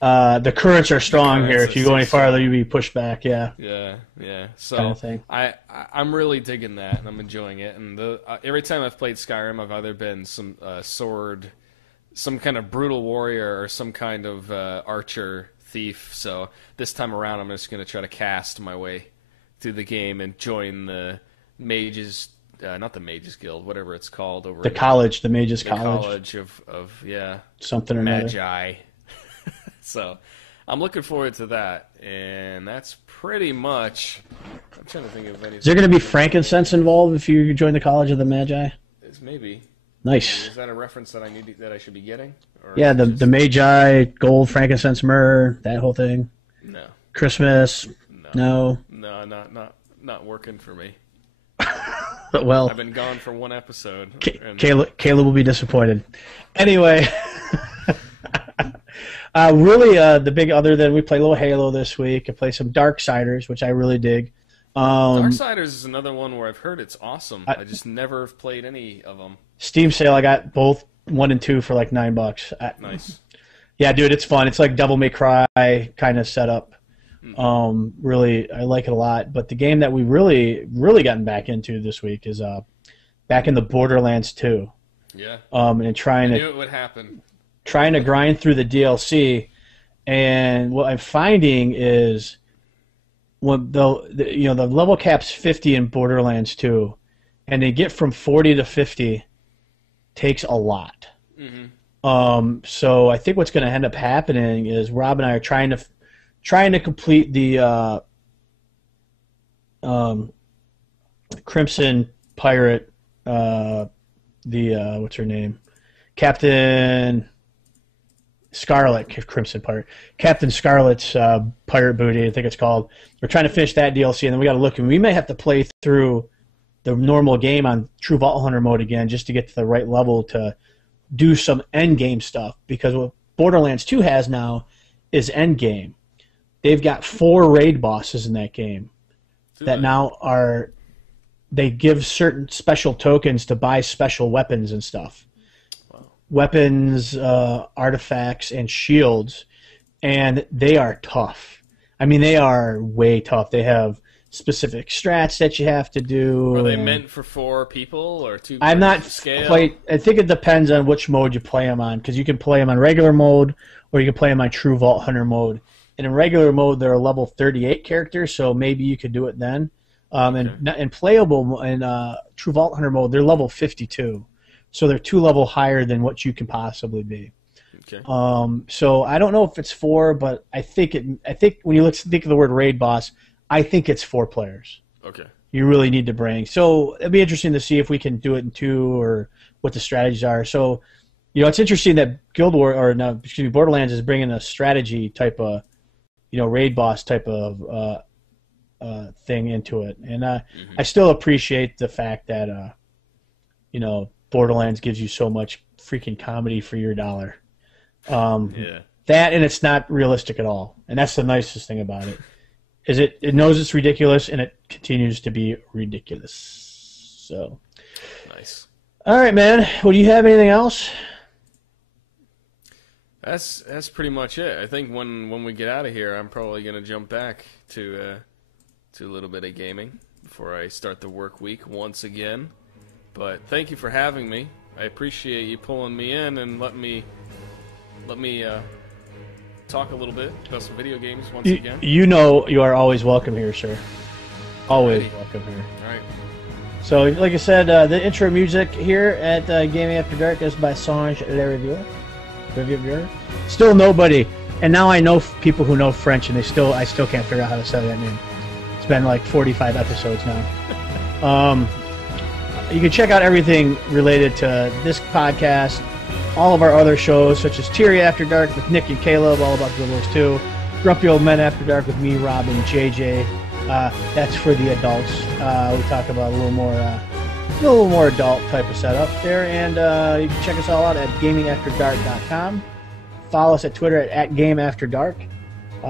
the currents are strong here. If you go any farther, you'll be pushed back. Yeah. Yeah. So kind of thing. I'm really digging that, and I'm enjoying it. And every time I've played Skyrim, I've either been some sword, some kind of brutal warrior, or some kind of archer thief. So this time around, I'm just going to try to cast my way through the game and join the mages. Not the Mages Guild, whatever it's called over the college, the Mages College. College of something or Magi. So I'm looking forward to that, and that's pretty much. I'm trying to think of anything. Is there going to be frankincense involved if you join the College of the Magi? Maybe. Nice. Is that a reference that I should be getting? Or yeah, the Magi, gold, frankincense, myrrh, that whole thing. No. Christmas. No. No, not working for me. Well, I've been gone for one episode. Caleb will be disappointed. Anyway. Really, the big other than we play a little Halo this week. I play some Darksiders, which I really dig. Darksiders is another one where I've heard it's awesome. I just never have played any of them. Steam sale, I got both 1 and 2 for like $9. Nice. Yeah, dude, it's fun. It's like Devil May Cry kind of setup. Really, I like it a lot. But the game that we really gotten back into this week is back in the Borderlands 2. Yeah. And I knew it would happen. Trying to grind through the DLC, and what I'm finding is when the level cap's 50 in Borderlands 2, and they get from 40 to 50 takes a lot. So I think what's going to end up happening is Rob and I are trying to complete the Crimson Pirate, what's her name? Captain Scarlet, Crimson Pirate. Captain Scarlet's Pirate Booty, I think it's called. We're trying to finish that DLC, and then we got to look, and we may have to play through the normal game on True Vault Hunter mode again just to get to the right level to do some end game stuff, because what Borderlands 2 has now is end game. They've got 4 raid bosses in that game that now are, they give certain special tokens to buy special weapons and stuff. Weapons, artifacts, and shields, and they are tough. I mean, they are way tough. They have specific strats that you have to do. Are they meant for 4 people or 2? I'm not scale? quite. I think it depends on which mode you play them on, because you can play them on regular mode or you can play them on True Vault Hunter mode. And in regular mode, they're a level 38 character, so maybe you could do it then. And playable in True Vault Hunter mode, they're level 52. So they're 2 level higher than what you can possibly be. Okay. So I don't know if it's 4, but I think when you think of the word raid boss, I think it's 4 players. Okay. You really need to bring. So it'd be interesting to see if we can do it in 2 or what the strategies are. So, it's interesting that Borderlands is bringing a strategy type of, raid boss type of thing into it, and I still appreciate the fact that Borderlands gives you so much freaking comedy for your dollar. That, and it's not realistic at all, and that's the nicest thing about it. Is it knows it's ridiculous, and it continues to be ridiculous. So nice. All right, man. Well, do you have anything else? That's pretty much it. I think when we get out of here, I'm probably gonna jump back to a little bit of gaming before I start the work week once again. But thank you for having me. I appreciate you pulling me in and let me talk a little bit about some video games once again. You are always welcome here, sir. Always welcome here. All right. So, like I said, the intro music here at Gaming After Dark is by Sange Le Reviewer. Still nobody, and now I know people who know French, and I still can't figure out how to say that name. It's been like 45 episodes now. You can check out everything related to this podcast, all of our other shows, such as Teary After Dark with Nick and Caleb, all about Guild Wars 2, Grumpy Old Men After Dark with me, Rob, and JJ. That's for the adults. We talk about a little more adult type of setup there, and you can check us all out at gamingafterdark.com. Follow us at Twitter at GameAfterDark.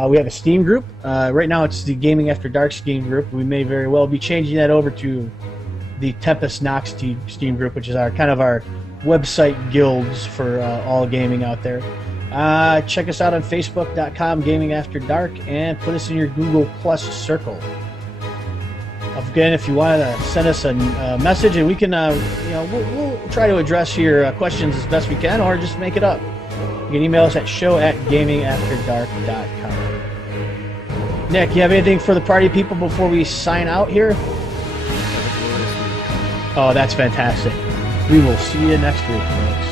We have a Steam group. Right now it's the Gaming After Dark Steam group. We may very well be changing that over to the Tempest Nox Steam group, which is our website guilds for all gaming out there. Check us out on Facebook.com, Gaming After Dark, and put us in your Google Plus circle. Again, if you want to send us a message, and we can, we'll try to address your questions as best we can, or just make it up. You can email us at show@gamingafterdark.com. Nick, you have anything for the party people before we sign out here? Oh, that's fantastic. We will see you next week, folks.